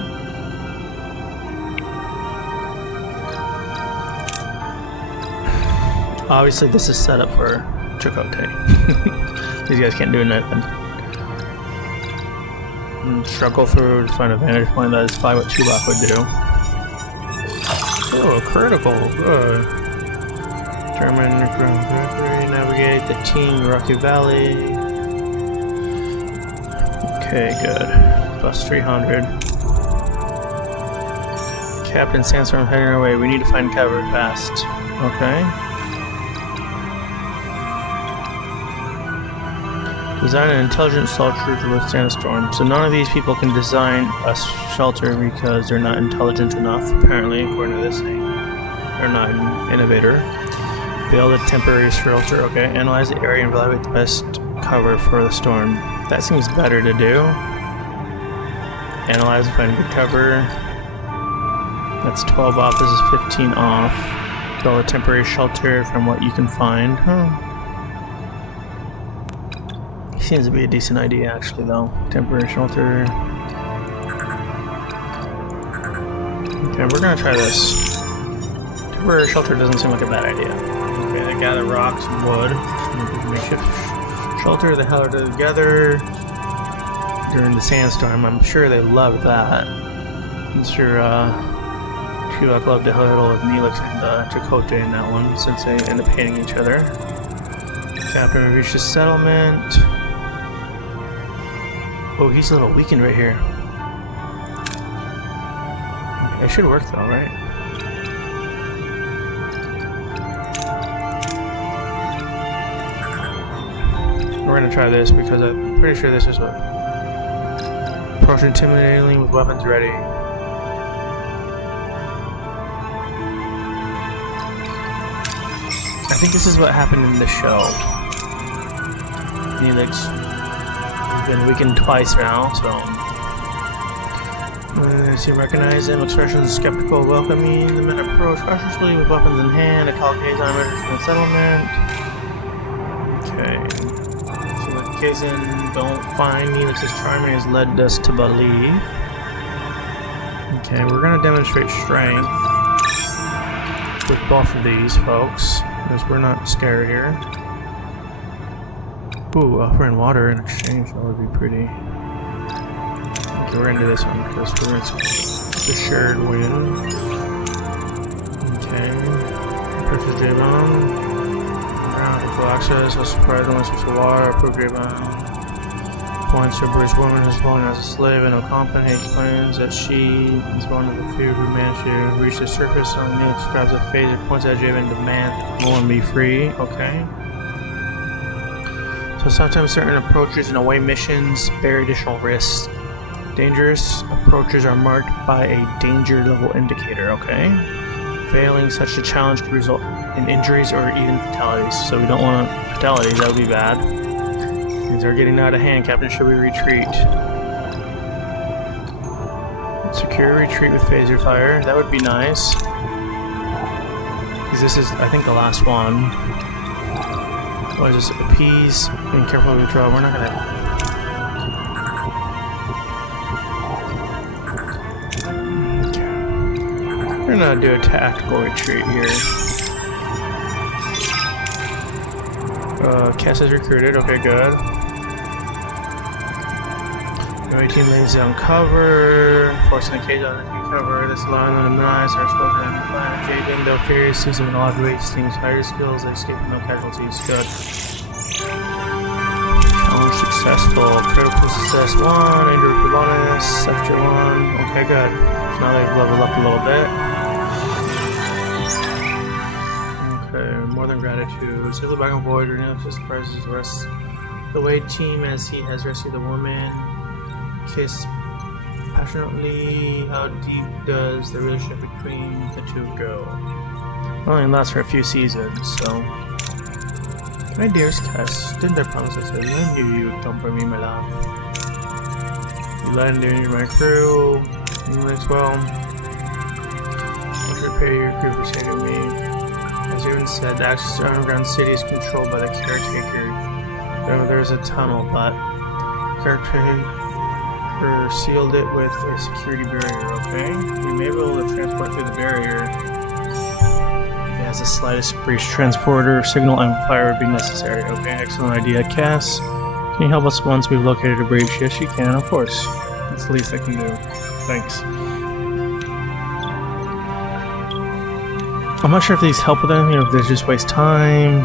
Obviously, this is set up for Chakotay. These guys can't do nothing. And struggle through to find a vantage point. That is probably what Tuvok would do. Oh, critical. Good. Determine navigate the team Rocky Valley. Okay, good. Plus 300. Captain Sandstorm heading our way. We need to find cover fast. Okay. Design an intelligent shelter to withstand a storm. So none of these people can design a shelter because they're not intelligent enough, apparently, according to this thing. They're not an innovator. Build a temporary shelter. Okay. Analyze the area and evaluate the best cover for the storm. That seems better to do. Analyze and find good cover. That's 12 off. This is 15 off. Build a temporary shelter from what you can find. Seems to be a decent idea, actually, though. Temporary shelter. Okay, we're gonna try this. Temporary shelter doesn't seem like a bad idea. Okay, they gather rocks and wood. Makeshift shelter. They huddle together during the sandstorm. I'm sure they love that. I'm sure Tuvok loved to huddle with Neelix and Chakotay in that one, since they end up hating each other. Captain, we reached the settlement. Oh, he's a little weakened right here. Okay, it should work though, right? We're gonna try this because I'm pretty sure this is what. Approach intimidatingly with weapons ready. I think this is what happened in the show. Neelix been weakened twice now, so you recognize him. Expressions skeptical, welcoming. The men approach cautiously with weapons in hand. A Kazan emerges from the settlement. Okay. So the Kazan don't find Neelix's charming has led us to believe. Okay, we're gonna demonstrate strength with both of these folks, because we're not scared here. Ooh, offering water in exchange, that would be pretty. Okay, we're gonna do this one because we're gonna the shared win. Okay. Purchase J-Bomb. Ground control access, no surprise, only switch to water, approve J-Bomb. Points to a British woman who's fallen as a slave in Ocampa. He explains that she is one of the few who managed to reach the surface. So Neil describes a phaser, points at J-Bomb and demands that the woman be free. Okay. So sometimes certain approaches and away missions bear additional risks. Dangerous approaches are marked by a danger level indicator, okay? Failing such a challenge could result in injuries or even fatalities. So we don't want fatalities, that would be bad. Things are getting out of hand, Captain. Should we retreat? Secure retreat with phaser fire. That would be nice. Because this is, I think, the last one. Or just appease, being careful to withdraw. We're not gonna. Okay. We're gonna do a tactical retreat here. Cass is recruited. Okay, good. No 18 lays down cover, forcing the cage on the cover. This allowing them to minimize their exposure and find Jaden. They'll furious, Susan, and a lot of waste teams. Higher skills, they escape with no casualties. Good. Challenge successful. Critical success 1, injury bonus, extra 1. Okay, good. So now they've leveled up a little bit. Okay, more than gratitude. Sail back on Voyager, and just surprises the rest of the away team as he has rescued the woman. Kiss passionately. How deep does the relationship between the two go? It only lasts for a few seasons, so. My dearest Cass, didn't I promise I said I knew you would come for me, my love? You landed in my crew. You links well. I should pay your crew for saving me. As Evan said, the access to underground city is controlled by the caretaker. There's a tunnel, but caretaker sealed it with a security barrier, okay? We may be able to transport through the barrier. If it has the slightest breach, transporter signal amplifier would be necessary. Okay, excellent idea. Cass, can you help us once we've located a breach? Yes, she can, of course. That's the least I can do. Thanks. I'm not sure if these help with anything or if they just waste time.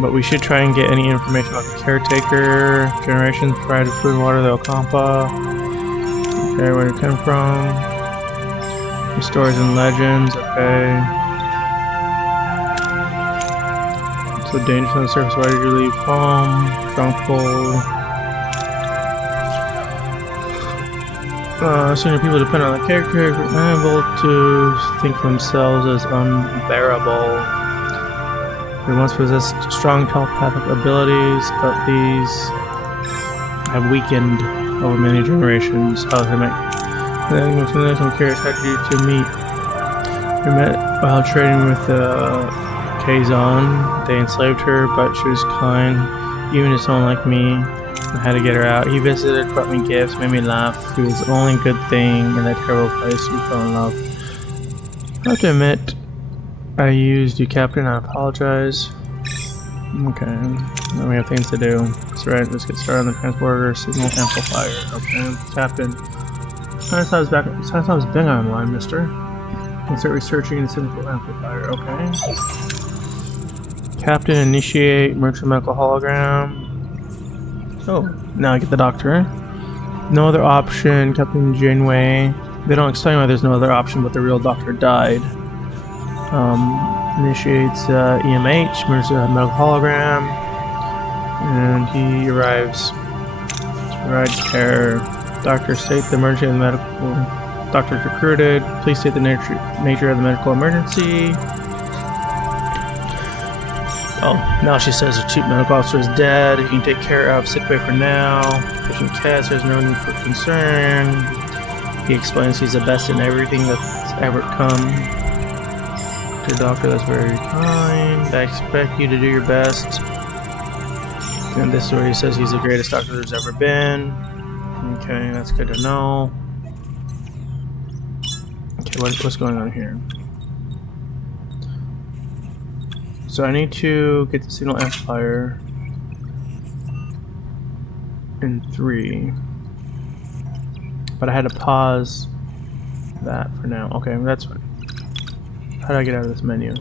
But we should try and get any information about the caretaker, generations, pride of food, water, the Ocampa. Okay, where did it come from? The stories and legends, okay. So dangerous on the surface, why did you leave home? Trunkful. Senior people depend on the caretaker, unable to think for themselves as unbearable. They once possessed strong telepathic abilities, but these have weakened over many generations. How they make? I'm curious, how did you two meet? We met while trading with Kazon. They enslaved her, but she was kind, even to someone like me. I had to get her out. He visited, brought me gifts, made me laugh. He was the only good thing in that terrible place. We fell in love. I have to admit, I used you, Captain. I apologize. Okay, now we have things to do. That's right, let's get started on the transporter signal amplifier. Okay, Captain. Sounds been online, mister. Let's start researching the signal amplifier. Okay. Captain, initiate merchant medical hologram. Oh, now I get the doctor. No other option, Captain Janeway. They don't explain why there's no other option, but the real doctor died. Initiates EMH, medical hologram, and he arrives. Right care. Doctor, state the emergency of the medical. Doctor's recruited. Please state the nature of the medical emergency. Oh, now she says the chief medical officer is dead. He can take care of. Sick bay for now. Patient Cass, there's no need for concern. He explains he's the best in everything that's ever come. To doctor, that's very kind. I expect you to do your best. And this is where he says he's the greatest doctor there's ever been. Okay, that's good to know. Okay, what's going on here? So I need to get the signal amplifier in 3. But I had to pause that for now. Okay, that's fine. How do I get out of this menu?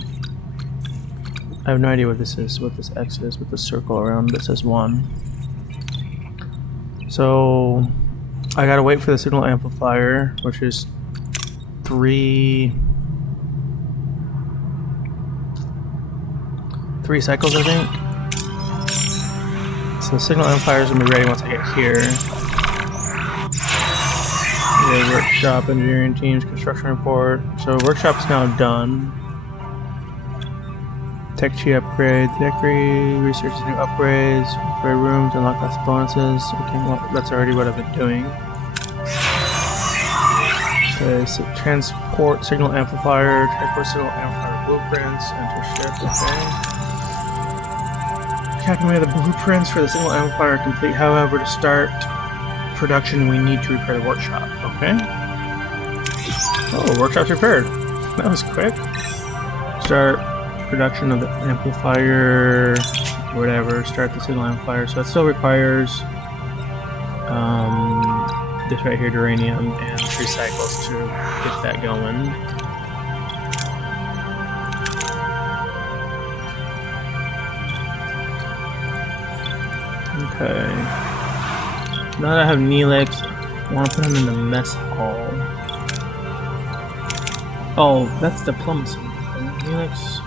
I have no idea what this is, what this X is, with the circle around that says 1. So I gotta wait for the signal amplifier, which is 3 cycles, I think. So the signal amplifier is gonna be ready once I get here. Okay, workshop, engineering teams, construction report. So workshop is now done. Tech tree upgrade, research new upgrades, upgrade rooms, unlock class bonuses. Okay, well that's already what I've been doing. Okay, so transport signal amplifier, blueprints, enter ship. Okay. Captain, we have the blueprints for the single amplifier complete. However, to start production, we need to repair the workshop. Okay. Oh, workshop's repaired. That was quick. Start production of the amplifier, whatever. Start the signal amplifier. So it still requires this right here, uranium, and 3 cycles to get that going. Okay. Now that I have Neelix, I want to put him in the mess hall. Oh, that's diplomacy. Neelix.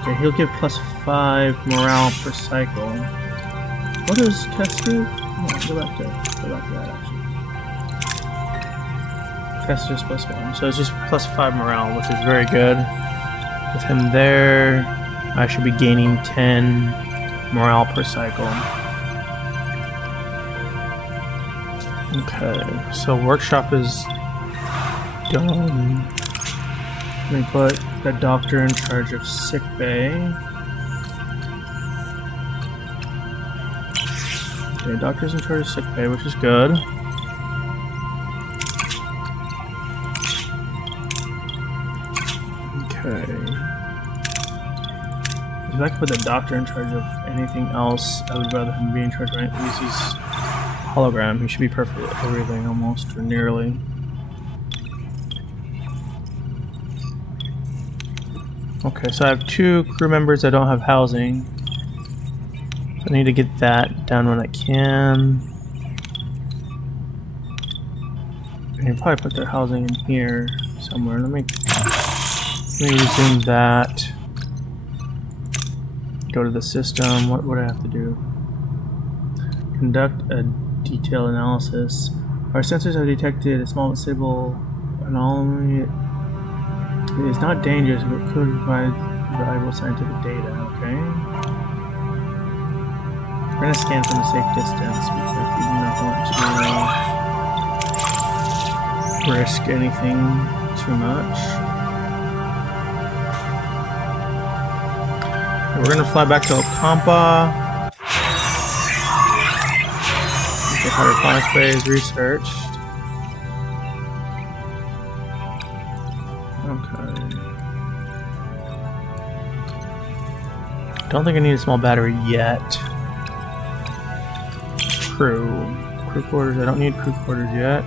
Okay, he'll give +5 morale per cycle. What does Tess do? Oh, go back to that actually. Tess is just +1, so it's just +5 morale, which is very good. With him there, I should be gaining 10 morale per cycle. Okay, so workshop is done. Let me put the doctor in charge of sick bay. Okay, doctor's in charge of sick bay, which is good. Okay. If I could put the doctor in charge of anything else, I would rather him be in charge of at least he's hologram. He should be perfect at everything, almost, or nearly. Okay, so I have 2 crew members that don't have housing. So I need to get that done when I can. I can probably put their housing in here somewhere. Let me resume that. Go to the system. What would I have to do? Conduct a detailed analysis. Our sensors have detected a small but stable anomaly. It is not dangerous, but could provide valuable scientific data. Okay. We're gonna scan from a safe distance because we do not want to risk anything too much. We're gonna fly back to Ocampa. Get hydroponics phase research. Okay. Don't think I need a small battery yet. Crew quarters. I don't need crew quarters yet.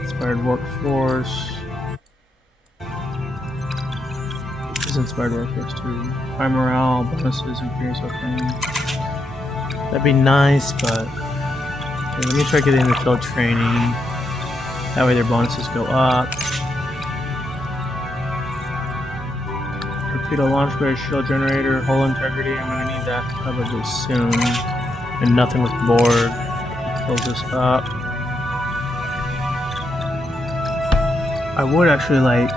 Inspired workforce. This is inspired workforce too. High morale, bonuses, increase. Okay. That'd be nice, but okay, let me try getting the field training. That way their bonuses go up. Torpedo launch bay, shield generator, hull integrity. I'm gonna need that probably soon. And nothing with board. Close this up. I would actually like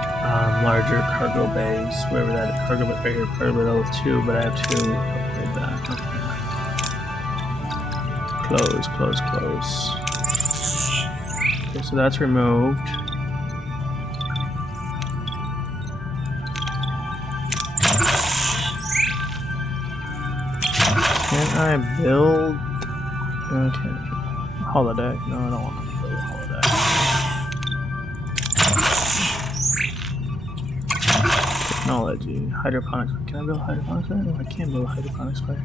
larger cargo bays, wherever that cargo bay right here, cargo bay level 2, but I have to upgrade that. Okay. Close. Okay, so that's removed. Can I build? Okay. Holodeck? No, I don't want to build a holodeck. Technology. Hydroponics. Can I build hydroponics? No, I can't build a hydroponics way.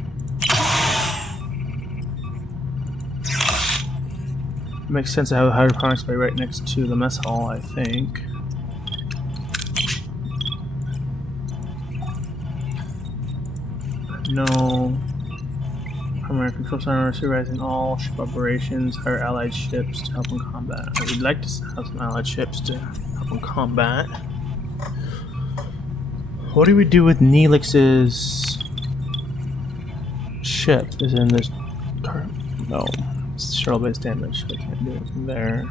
Makes sense to have a hydroponics bay right next to the mess hall, I think. No. Primary control center supervising all ship operations, hire allied ships to help in combat. I would like to have some allied ships to help in combat. What do we do with Neelix's ship? Is in this car? No. It's shuttle base damage, so I can't do it from there.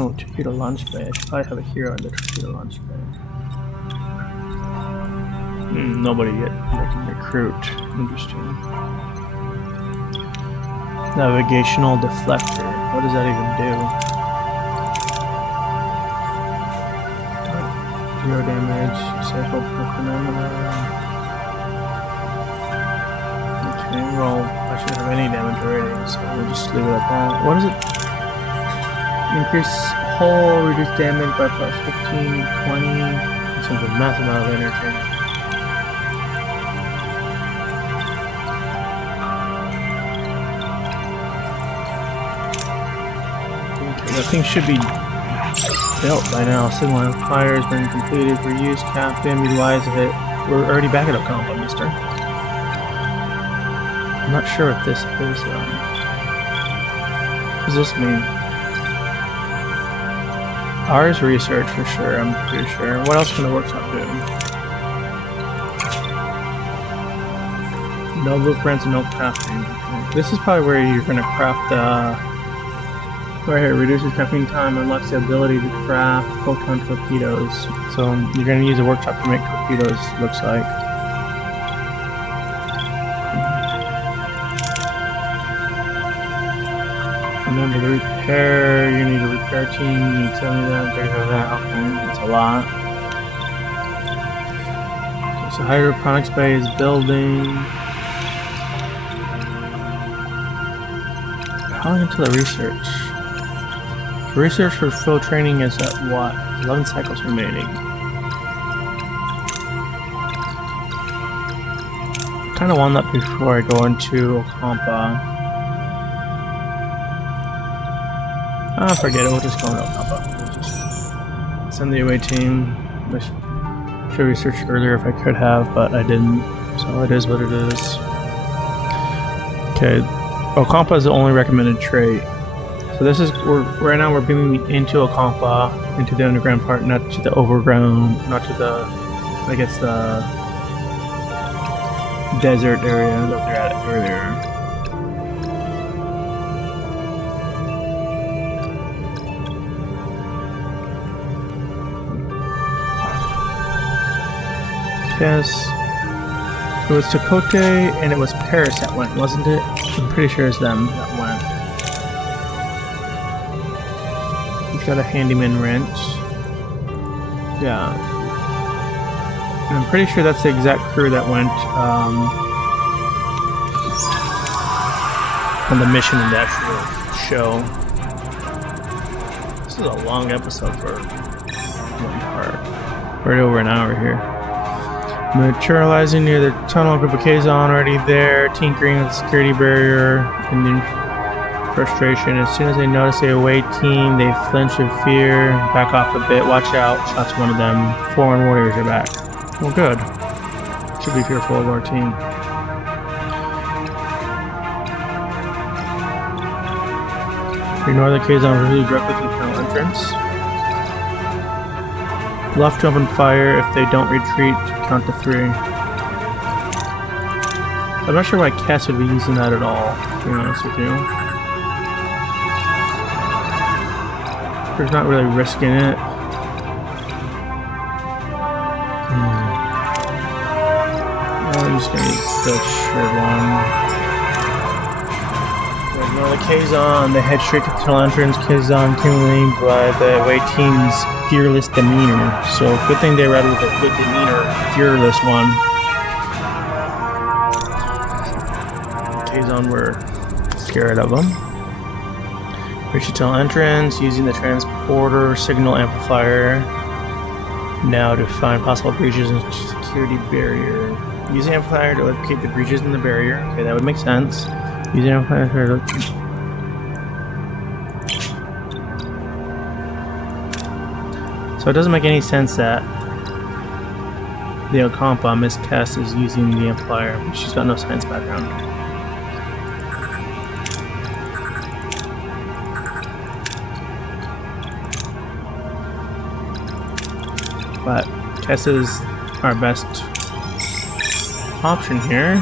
Oh, torpedo launch bay. I should probably have a hero in the torpedo launch bay. Nobody yet that can recruit. Interesting. Navigational deflector. What does that even do? Zero damage. Cycle per phenomenon. Okay, well, I shouldn't have any damage already, so we'll just leave it at that. What is it? Increase hull, reduce damage by plus 15, 20. Consumes a massive amount of energy. Okay, that thing should be built by now. Signal amplifier has been completed for use. Captain, utilize it. We're already back at a combo, mister. I'm not sure what this is. What does this mean? Ours research for sure, I'm pretty sure. What else can the workshop do? No blueprints and no crafting. Okay. This is probably where you're gonna craft right here, reduces caffeine time, unlocks the ability to craft photon torpedoes. So you're gonna use a workshop to make torpedoes, looks like. Remember to repair, you need a repair team, you need 70 that, 30 of that, okay, that's a lot. Okay, so hydroponics bay is building. How long until the research? The research for full training is at what? 11 cycles remaining. I kinda want that before I go into Ocampa. Ah, forget it, we'll just go into Ocampa. We'll just send the away team. I should have researched earlier if I could have, but I didn't. So it is what it is. Okay, Ocampa is the only recommended trait. So this is, right now we're beaming into Ocampa, into the underground part, not to the overground, not to the, I guess the desert area that they're at earlier. Yes. It was Chakotay and it was Paris that went, wasn't it? I'm pretty sure it's them that went. He's got a handyman wrench. Yeah. And I'm pretty sure that's the exact crew that went on the mission in the actual show. This is a long episode for one part. Right over an hour here. Materializing near the tunnel, group of K's on already there, tinkering with the security barrier, and then frustration. As soon as they notice the away team, they flinch in fear, back off a bit, watch out, shots one of them. Foreign warriors are back. Well, good. Should be fearful of our team. Ignore the K's on pursuit directly to the tunnel entrance. Left jump and fire if they don't retreat. Count to 3. I'm not sure why Cass would be using that at all, to be honest with you. There's not really risk in it. I'm just gonna use the short one. Ignore the Kazon, they head straight to the tunnel entrance. Kazon accumulating by the away team's fearless demeanor. So good thing they read with a good demeanor, fearless one. Kazon were scared of them. Reach the tunnel entrance using the transporter signal amplifier. Now to find possible breaches in the security barrier. Use the amplifier to locate the breaches in the barrier. Okay, that would make sense. Use the amplifier to locate. So it doesn't make any sense that the Ocampa, Miss Cass, is using the amplifier, but she's got no science background. But Cass is our best option here.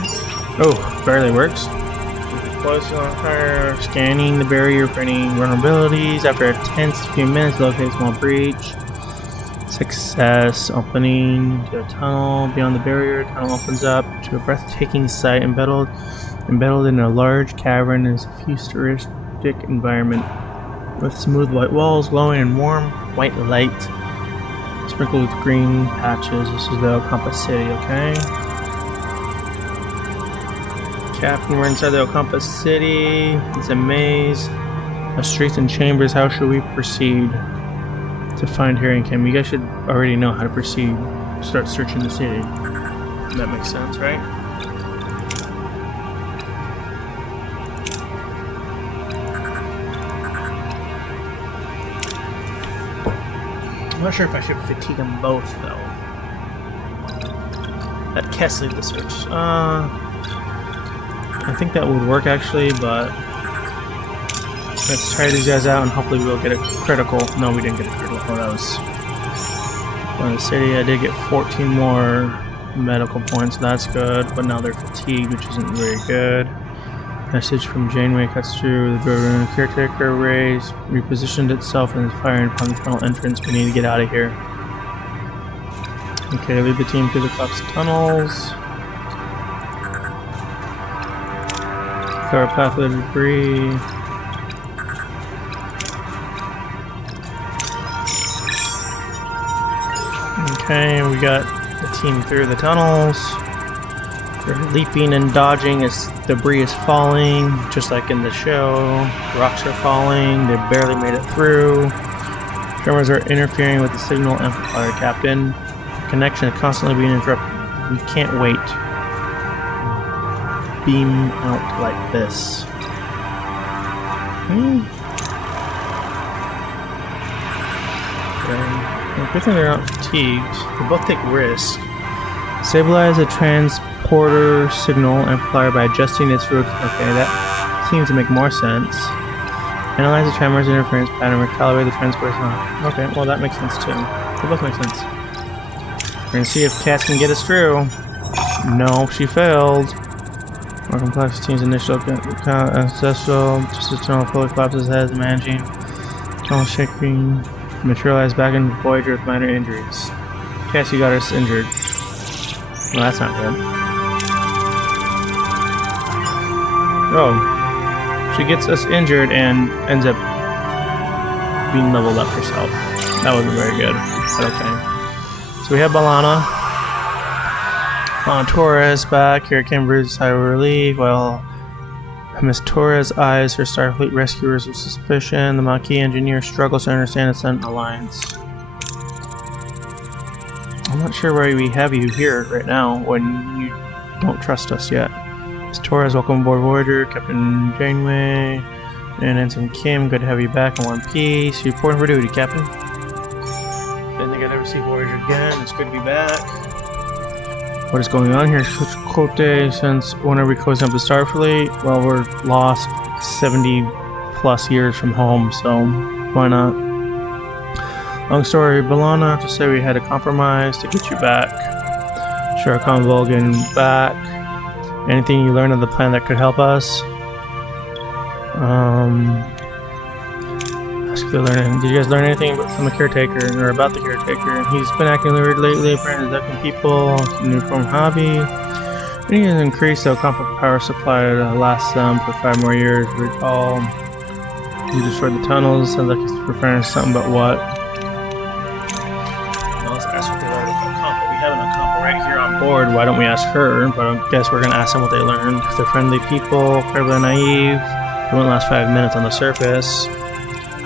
Oh, barely works. Close on fire, scanning the barrier for any vulnerabilities. After a tense few minutes, locate a small breach. Success. Opening to a tunnel beyond the barrier. Tunnel opens up to a breathtaking sight. Embedded in a large cavern is a futuristic environment with smooth white walls glowing in warm white light. sprinkled with green patches. This is the Ocampa City, okay? Captain, we're inside the Ocampa City. It's a maze of streets and chambers. How should we proceed to find Harry and Kim? You guys should already know how to proceed. Start searching the city. That makes sense, right? I'm not sure if I should fatigue them both, though. Let Kess lead the search. I think that would work, actually, but let's try these guys out, and hopefully we'll get a critical. No, we didn't get a critical. Oh, that was on the city. I did get 14 more medical points. That's good, but now they're fatigued, which isn't very good. Message from Janeway cuts through the building. The caretaker race repositioned itself and is firing upon the tunnel entrance. We need to get out of here. Okay, lead the team through the collapsed tunnels. Cover a path of debris. Okay, we got the team through the tunnels. They're leaping and dodging as debris is falling, just like in the show. Rocks are falling. They barely made it through. Tremors are interfering with the signal amplifier, Captain. Connection is constantly being interrupted. We can't wait. Beam out like this. Okay. Good thing they're not fatigued. They both take risks. Stabilize the transporter signal amplifier by adjusting its route. Okay, that seems to make more sense. Analyze the tremors interference pattern. Recalibrate the transporter signal. Okay, well that makes sense too. They both make sense. We're gonna see if Cass can get us through. No, she failed. More complex team's initial ancestral just a tunnel fully collapses heads managing tunnel shaking materialize back into Voyager with minor injuries. Cass, you got us injured. Well, that's not good. Oh. She gets us injured and ends up being leveled up herself. That wasn't very good, but okay. So we have B'Elanna. Torres back. Here came Bruce's sigh of relief. Well, Miss Torres eyes her Starfleet rescuers with suspicion. The Maquis engineer struggles to understand its alliance. I'm not sure why we have you here right now when you don't trust us yet. Miss Torres, welcome aboard Voyager. Captain Janeway and Ensign Kim, good to have you back in one piece. Reporting for duty, Captain. Didn't think I'd ever see Voyager again. It's good to be back. What is going on here? Switch quote day since when are we closing up the Starfleet? Well, we're lost 70 plus years from home, so why not? Long story, B'Elanna, to say we had a compromise to get you back. Sure, Vulcan back. Anything you learned of the plan that could help us? Did you guys learn anything from the caretaker or about the caretaker? He's been acting weird lately, apparently abducting people. It's a new form of hobby. We need to increase the Ocampa power supply to last them for 5 more years. Recall, you destroyed the tunnels. Sounds like he's referring to something, but what? Well, let's ask what they learned with Ocampa. We have an Ocampa right here on board. Why don't we ask her? But I guess we're gonna ask them what they learned. They're friendly people, incredibly naive. They won't last 5 minutes on the surface.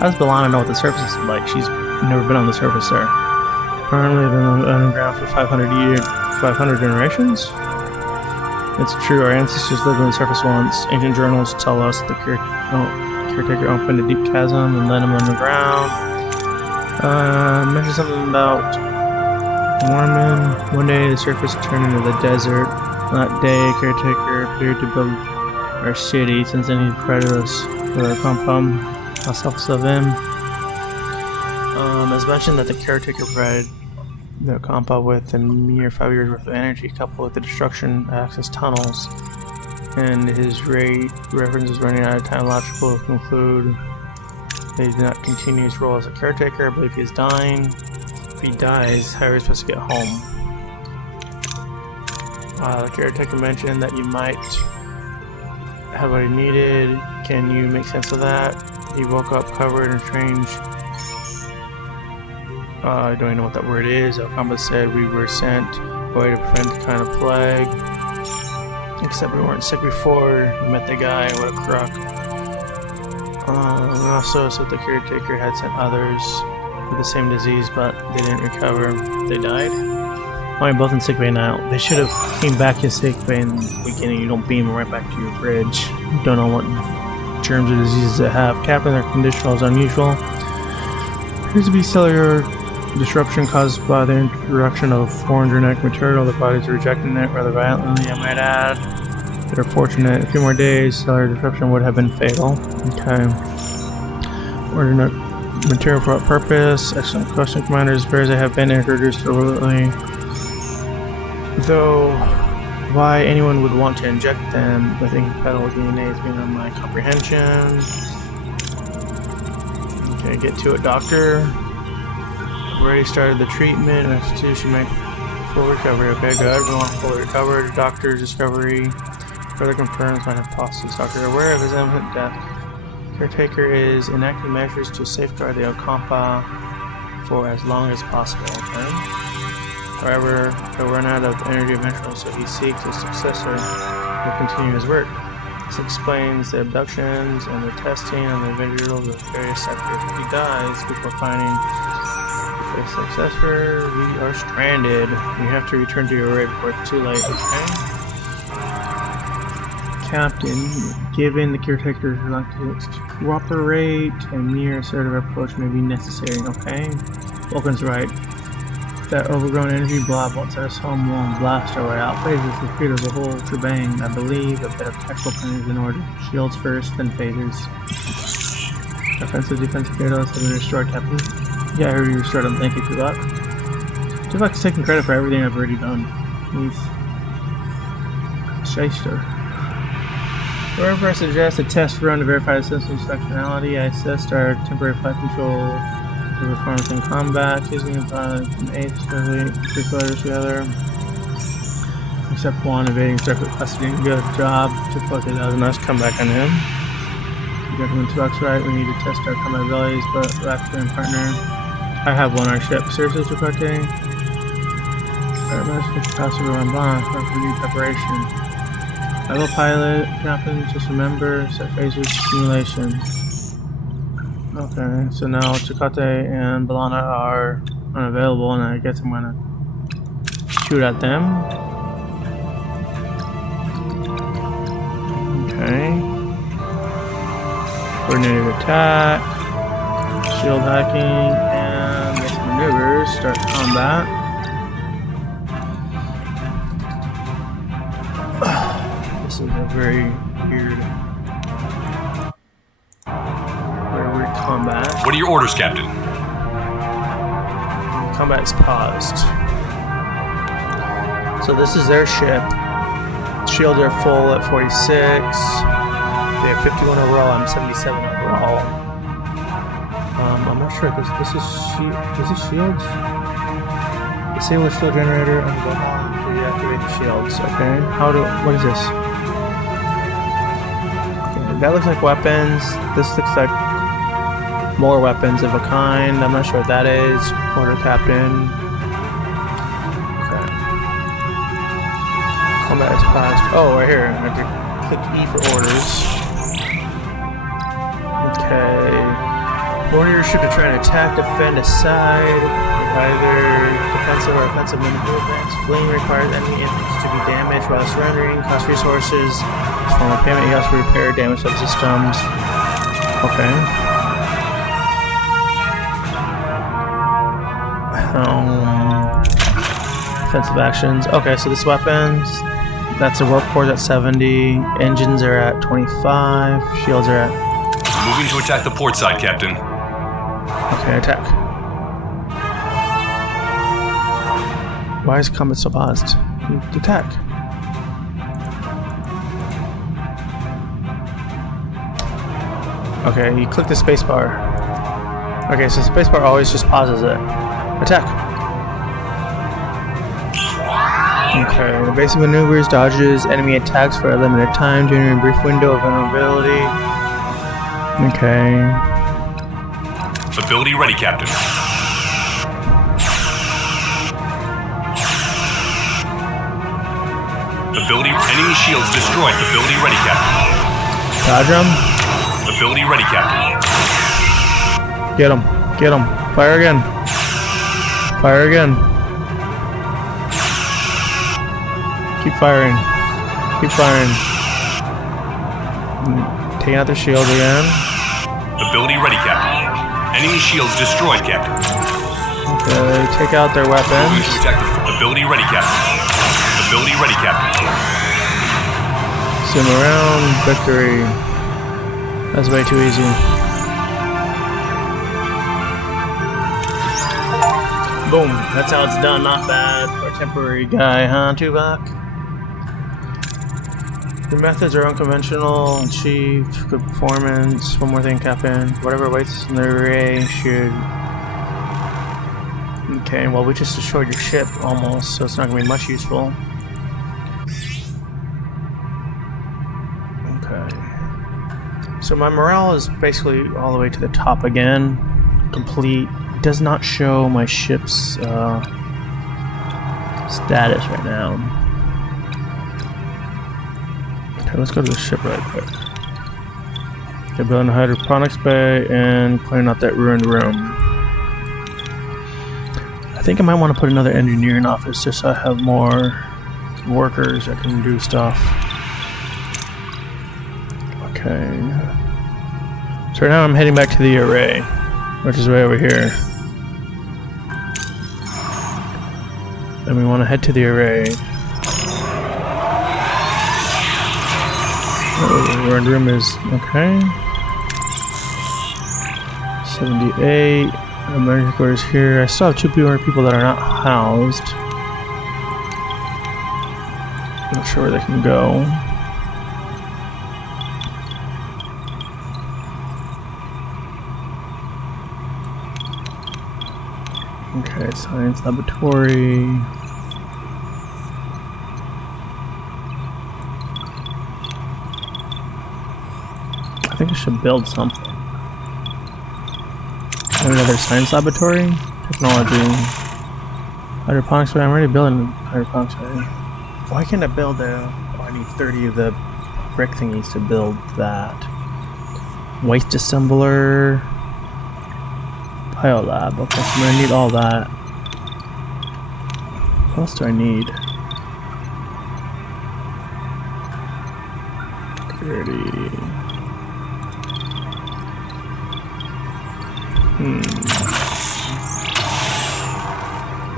How does B'Elanna know what the surface is like? She's never been on the surface there. Apparently been underground for 500 generations? It's true, our ancestors lived on the surface once. Ancient journals tell us the caretaker opened a deep chasm and led him underground. Mentioned something about Mormon. One day the surface turned into the desert. That day, caretaker appeared to build our city. Since then he credited us for our compound. How selfless of him. As mentioned that the caretaker provided the compound with a mere 5 years worth of energy coupled with the destruction of access tunnels, and his reference is running out of time. Logical to conclude that he did not continue his role as a caretaker. I believe he is dying. If he dies, how are we supposed to get home? The caretaker mentioned that you might have what he needed. Can you make sense of that? He woke up covered in strange I don't even know what that word is. Alcamba said we were sent away to prevent the kind of plague. Except we weren't sick before we met the guy. What a crook. And also said the caretaker had sent others with the same disease, but they didn't recover. They died. Oh, you're both in sick bay now. They should have came back to sick bay in the beginning. You don't beam them right back to your bridge. You don't know what germs or diseases they have. Captain, their condition was unusual. Appears to be cellular disruption caused by the introduction of foreign genetic material. The body's rejecting it rather violently, I might add. They're fortunate. A few more days, cellular disruption would have been fatal. Okay. Ordinary material for what purpose? Excellent question, commanders. Bears that have been introduced deliberately. Though, why anyone would want to inject them with incompatible DNA is beyond my comprehension. Okay, get to it, doctor. I've already started the treatment. Institution make full recovery. Okay, good. We want fully recovered. Doctor's discovery further confirms my hypothesis. Doctor aware of his imminent death. Caretaker is enacting measures to safeguard the Ocampa for as long as possible. Okay. However, he'll run out of energy eventually, so he seeks a successor to continue his work. This explains the abductions and the testing on the individuals of various sectors. If he dies before finding a successor, we are stranded. We have to return to your rig before it's too late, okay? Captain, given the caretaker's reluctance to cooperate, a mere assertive approach may be necessary, okay? Vulcan's right. That overgrown energy blob won't set us home, won't blast our way out. Phasers defeat the whole shebang. I believe a bit of tactical planning is in order. Shields first, then phasers. Offensive, defensive data have been restored, Captain. Yeah, I heard you restored them. Thank you for that. Tuvok's taking credit for everything I've already done. He's shyster. However, I suggest a test run to verify the system's functionality. I assessed our temporary flight control performance in combat, using a pilot from 8 to 3 players together. Except one evading separate custody. Good job. Tuvok does a nice comeback on him. Gentleman Tuvok's right, we need to test our combat abilities, but Raptor and partner. I have one on our ship. Seriously, Tuvok? Alright, let's pass it around bond for new preparation. I will pilot, Captain, just remember, set phasers simulation. Okay, so now Chakotay and Balana are unavailable, and I guess I'm gonna shoot at them. Okay. Coordinated attack, shield hacking, and make some maneuvers, start combat. This is a very weird combat. What are your orders, Captain? Combat's paused. So this is their ship. Shields are full at 46. They have 51 overall. I'm 77 overall. I'm not sure because this is shields. Disable the shield generator and go on to reactivate the shields. Okay. What is this? Okay, that looks like weapons. This looks like more weapons of a kind. I'm not sure what that is. Order Captain. Okay. Combat is passed. Oh, right here. I have to click E for orders. Okay. Order your ship to try and attack, defend, aside. Either defensive or offensive movements. Fleeing requires enemy infants to be damaged while surrendering. Cost resources. Form a payment. You have to repair damaged subsystems. Okay. Defensive actions. Okay, so this weapons. That's a warp core at 70. Engines are at 25. Shields are at. Moving to attack the port side, Captain. Okay, attack. Why is combat so paused? Attack. Okay, you click the spacebar. Okay, so spacebar always just pauses it. Attack. Okay, the basic maneuvers, dodges, enemy attacks for a limited time during a brief window of vulnerability. Okay. Ability ready, Captain. Enemy shields destroyed. Ability ready, Captain. Dodge him. Ability ready, Captain. Get him. Get him. Fire again. Fire again. Keep firing. Keep firing. Taking out their shields again. Ability ready, Captain. Enemy shields destroyed, Captain. Okay, take out their Moving weapons. to attack the ability ready, Captain. Ability ready, Captain. Zoom around. Victory. That's way too easy. Boom. That's how it's done. Not bad for a temporary guy, huh, Tuvok? The methods are unconventional, achieved good performance. One more thing, Captain. Whatever awaits in the array should... Okay, well, we just destroyed your ship almost, so it's not going to be much useful. Okay. So my morale is basically all the way to the top again. Complete. It does not show my ship's status right now. Okay, let's go to the ship right quick. Okay, building a hydroponics bay and clearing out that ruined room. I think I might want to put another engineering office just so I have more workers that can do stuff. Okay. So right now I'm heading back to the array, which is way over here. And we want to head to the array. Oh, the ruined room is okay. 78. Emergency quarters here. I still have 2 people that are not housed. Not sure where they can go. Okay, science laboratory. I think I should build something. Another science laboratory? Technology. Hydroponics, but I'm already building hydroponics already. Why can't I build a... Oh, I need 30 of the brick thingies to build that. Waste assembler. Biolab. Okay, so I'm gonna need all that. What else do I need? 30.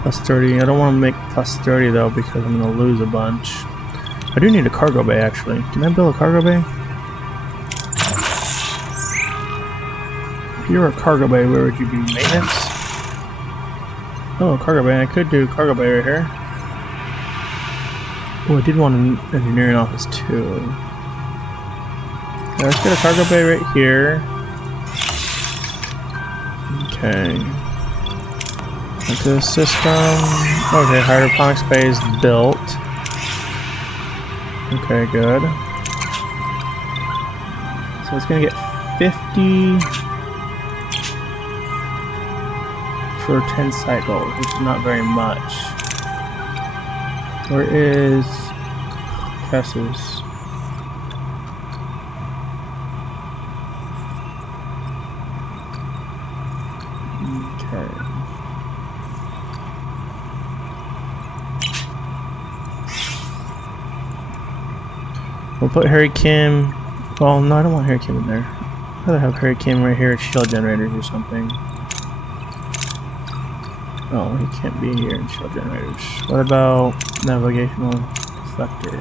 Plus 30. I don't want to make plus 30 though because I'm going to lose a bunch. I do need a cargo bay actually. Can I build a cargo bay? If you were a cargo bay, where would you be? Maintenance? Oh, cargo bay. I could do cargo bay right here. Oh, I did want an engineering office too. Okay, let's get a cargo bay right here. Okay. Into the system. Okay, hydroponics bay is built. Okay, good. So it's gonna get 50 for 10 cycles, which is not very much. Where is Fessus? We'll put Harry Kim. Well, no, I don't want Harry Kim in there. I'd rather have Harry Kim right here at shield generators or something. Oh, he can't be here in shield generators. What about navigational deflector?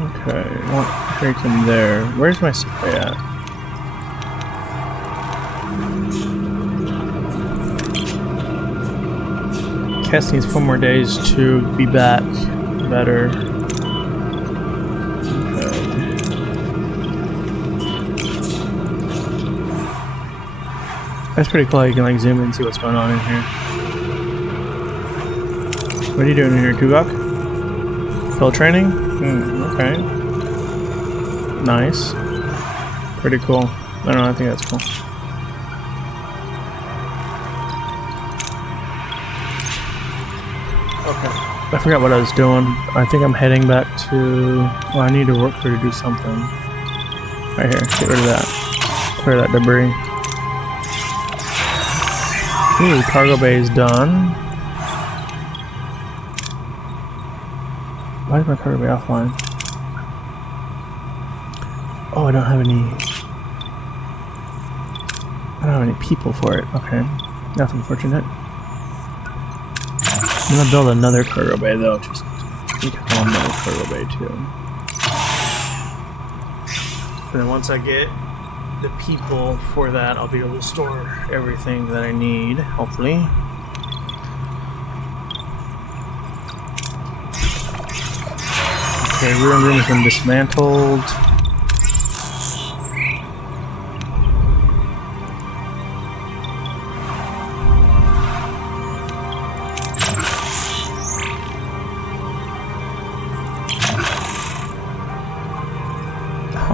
Okay, I want Harry Kim there. Where's my supply at? Cass needs 4 more days to be back better. Okay. That's pretty cool. You can like zoom in and see what's going on in here. What are you doing in here, Tuvok? Field training? Okay. Nice. pretty cool. I don't know, I think that's cool. Okay. I forgot what I was doing. I think I'm heading back to... Well, I need to work here to do something. Right here. Get rid of that. Clear that debris. Ooh, cargo bay is done. Why is my cargo bay offline? Oh, I don't have any people for it. Okay. That's unfortunate. I'm gonna build another cargo bay though, just because I want another cargo bay too. And then once I get the people for that, I'll be able to store everything that I need, hopefully. Okay, room has been dismantled.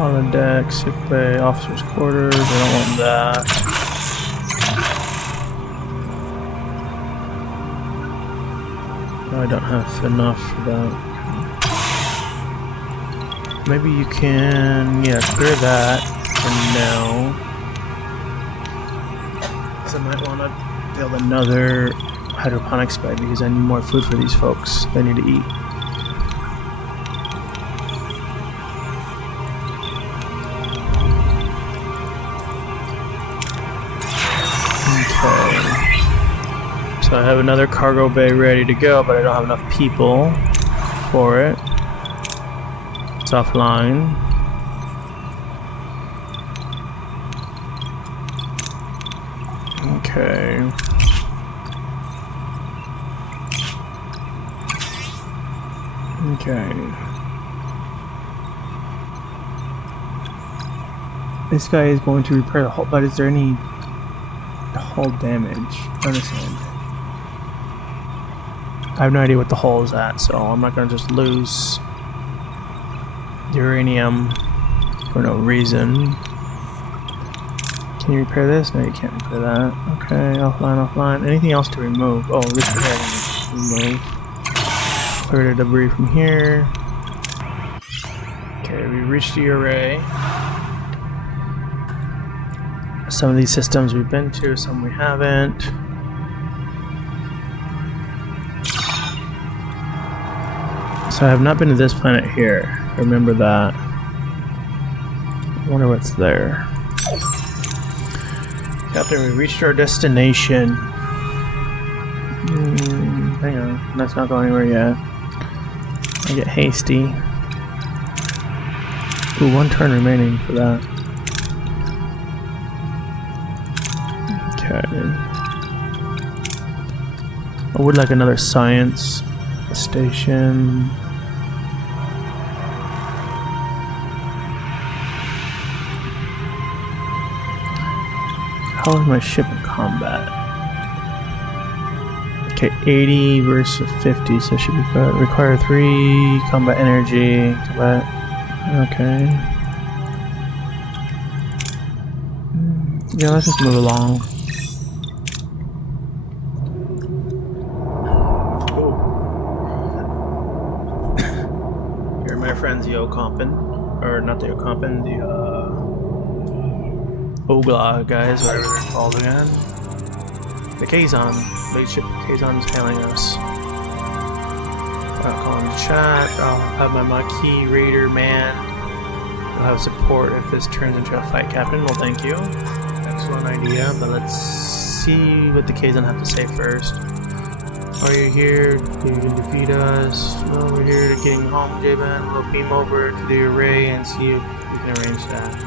Holodeck, sick bay, officers' quarters. I don't want that. No, I don't have enough for that. Maybe you can, yeah, clear that for now. So I might want to build another hydroponics bay because I need more food for these folks. They need to eat. So I have another cargo bay ready to go, but I don't have enough people for it. It's offline. Okay. Okay. This guy is going to repair the hull, but is there any hull damage? I understand. I have no idea what the hull is at, so I'm not going to just lose uranium for no reason. Can you repair this? No, you can't repair that. Okay, offline, offline. Anything else to remove? Oh, this repair remove. Clear the debris from here. Okay, we reached the array. Some of these systems we've been to, some we haven't. So I have not been to this planet here. Remember that. I wonder what's there. Captain, we reached our destination. Hang on, that's not going anywhere yet. I get hasty. Ooh, 1 turn remaining for that. Okay. I would like another science station. How is my ship in combat? Okay, 80 versus 50, so it should be good. Require 3 combat energy. Combat. Okay. Yeah, let's just move along. Here are my friends, the Okompin. Or not the Okompin, the Ogla guys, whatever they're called again. The Kazon, big ship Kazon's hailing us. I'll call in the chat. I'll have my Maquis Raider man. I'll have support if this turns into a fight, Captain. Well, thank you. Excellent idea, but let's see what the Kazon have to say first. Are you here? You can defeat us. Well, we're here to getting home, J-Man. We'll beam over to the array and see if we can arrange that.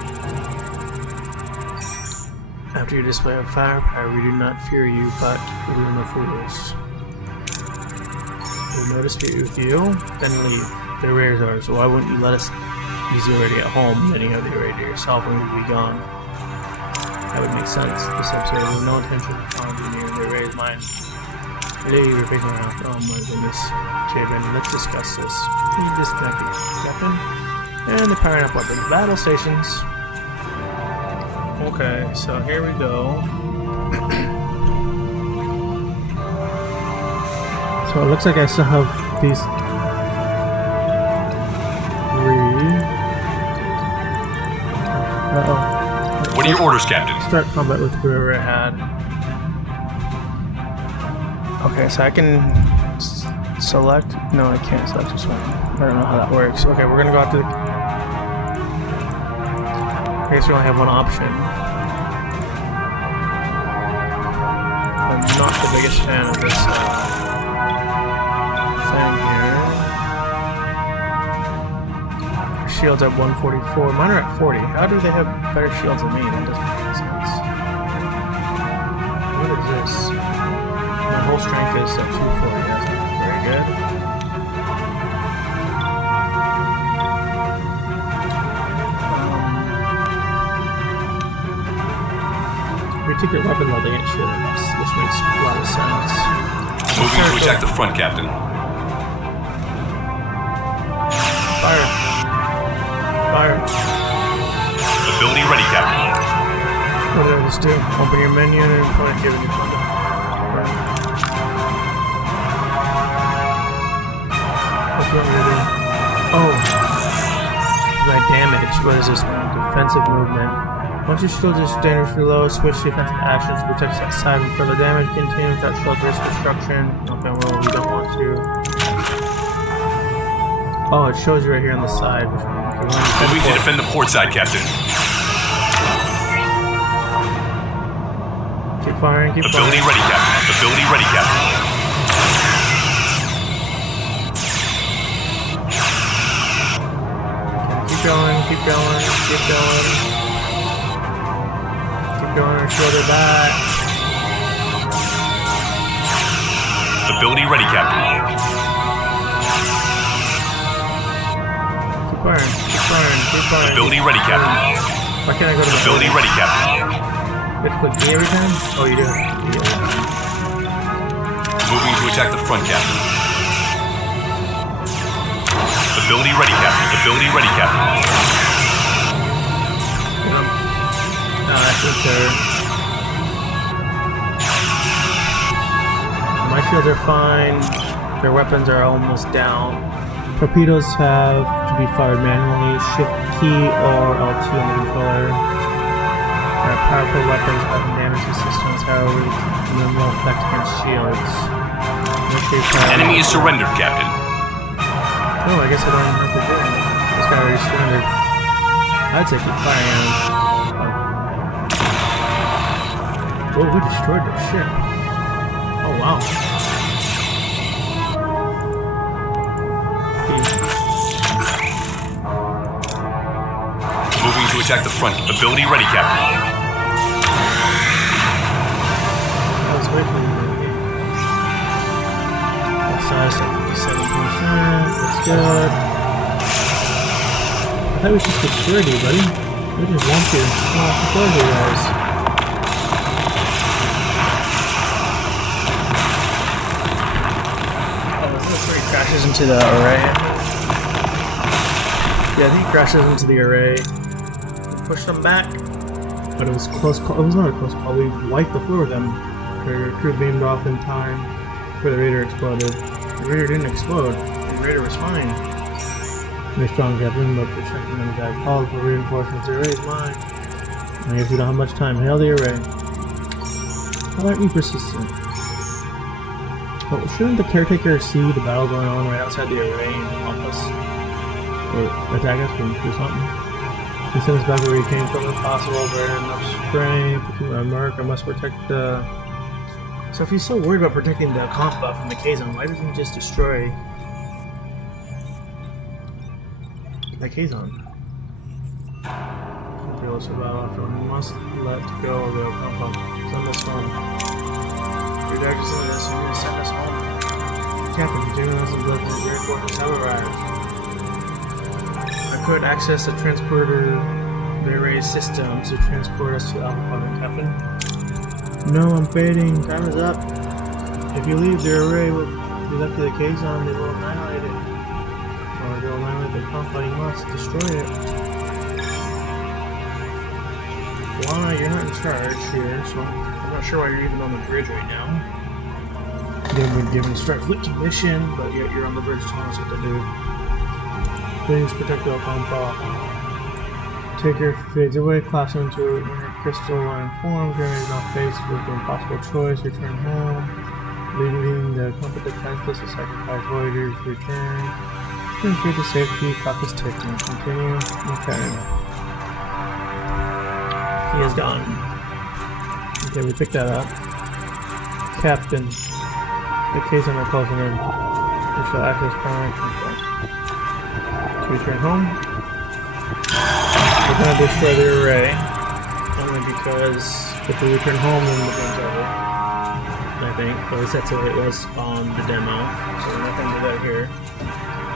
After your display of firepower, we do not fear you, but we are no fools. We have no dispute with you, then leave. The array is ours, so why wouldn't you let us use the array at home, then you have the array to yourself when we be gone? That would make sense. This episode has no intention of challenging you. The array is mine. Today you're facing around. Oh my goodness. Jabin, let's discuss this. Please disconnect the captain and the powering up weapons battle stations. Okay, so here we go. So it looks like I still have these 3. Uh-oh. What are your orders, Captain? Start combat with whoever I had. Okay, so I can select. No, I can't select this one. I don't know how that works. Okay, we're gonna go after the. I guess we only have one option. I'm not the biggest fan of this thing here. Shields at 144. Mine are at 40. How do they have better shields than me? That doesn't make any sense. What is this? My whole strength is at 240. That's very good. We took your weapon while they get shields, which makes a lot of sense. Moving to attack the front, Captain. Fire. Fire. Ability ready, Captain. What did I just do? Open your menu and then point given you combat. What do you want me to do? Oh. My damage. What is this one? Defensive movement. Once your shield is dangerously low, switch to defensive actions to protect that side from further damage. Continue without shield risk destruction. Okay, well, we don't want to. Oh, it shows you right here on the side. Moving to defend the port side, Captain. Keep firing, keep Ability firing. ready, Captain. Ability ready, Captain. Keep going, keep going, keep going. Keep going, our shoulder back. Ability ready, Captain. Keep firing, keep firing, keep firing. Ability ready, Captain. Why can't I go to the Ability ready, Captain. You have to click B every time? Oh, you do. Moving to attack the front, Captain. Ability ready, Captain. Ability ready, Captain. That's absurd. My shields are fine. Their weapons are almost down. Torpedoes have to be fired manually. Shift key or LT on the controller. Powerful weapons have damage resistance, however, minimal effect against shields. Enemy is surrendered, Captain. Oh, I guess I don't have to do it. This guy already surrendered. I'd say keep firing at him. Oh, we destroyed their ship. Oh, wow. Moving to attack the front. Ability ready, Captain. Let's wait for you. Size at 57%. That's good. I thought we should security, buddy. We just want to. Oh, security, guys. Oh, this is where he crashes into the array. Yeah, I think he crashes into the array. We pushed them back. But it was a close call. It was not a close call. We wiped the floor with them. Their crew beamed off in time before the Raider exploded. The Raider didn't explode. The Raider was fine. Very strong, Captain, but protecting them guys called for reinforcements. The array is mine. I guess we don't have much time. Hail the array. How aren't you persistent? Well, shouldn't the caretaker see the battle going on right outside the array and help us? Or attack us or do something? He sent us back where he came from if possible. Very enough strength to keep my mark. I must protect the... So if he's so worried about protecting the comp buff from the K-Zone, why doesn't he just destroy the K-Zone? Be able to survive after one. We must let go of the comp buff. Send us home. Your doctor sent us and you send us home. Captain, journalists and blood reinforcements have arrived. I could access the transporter the array system to transport us to Alpha Quadrant, Captain. No, I'm fading. Time is up. If you leave, the array will be left to the K-Zone. They will annihilate it. Or they'll annihilate the comp, but you must destroy it. Lana, you're not in charge here, so I'm not sure why you're even on the bridge right now. You haven't been given strike fleet mission, but yet you're on the bridge telling us what to do. Please protect the Alcampa. Taker fades away, collapse into inner crystalline form. Granted, is now faced with the impossible choice. Return home. Leaving the Alcampa defenseless to sacrifice Voyager's return. Ensure the safety. Clock is ticking. Continue. Okay. He is gone. Okay, we picked that up. Captain. The case under closing in. We shall access primary control. To return home. We're gonna destroy the array. Only because if we return home then the game's over. I think. At least that's the way it was on the demo. So we're not gonna do that here.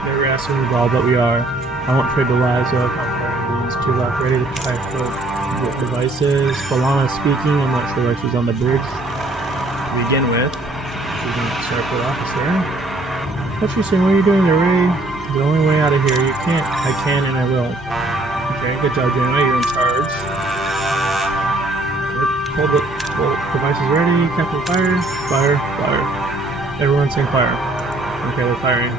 Never asked when involved, but we are. I won't trade the lives of these two lock ready to type of devices. Balana speaking, I'm not sure why she's on the bridge to begin with. She's gonna start with officer. What's she saying? What are you doing there, Ray? The only way out of here. You can't. I can and I will. Okay, good job, Janeway. You're in charge. Hold the devices ready. Captain, fire. Fire. Fire. Everyone saying fire. Okay, we're firing.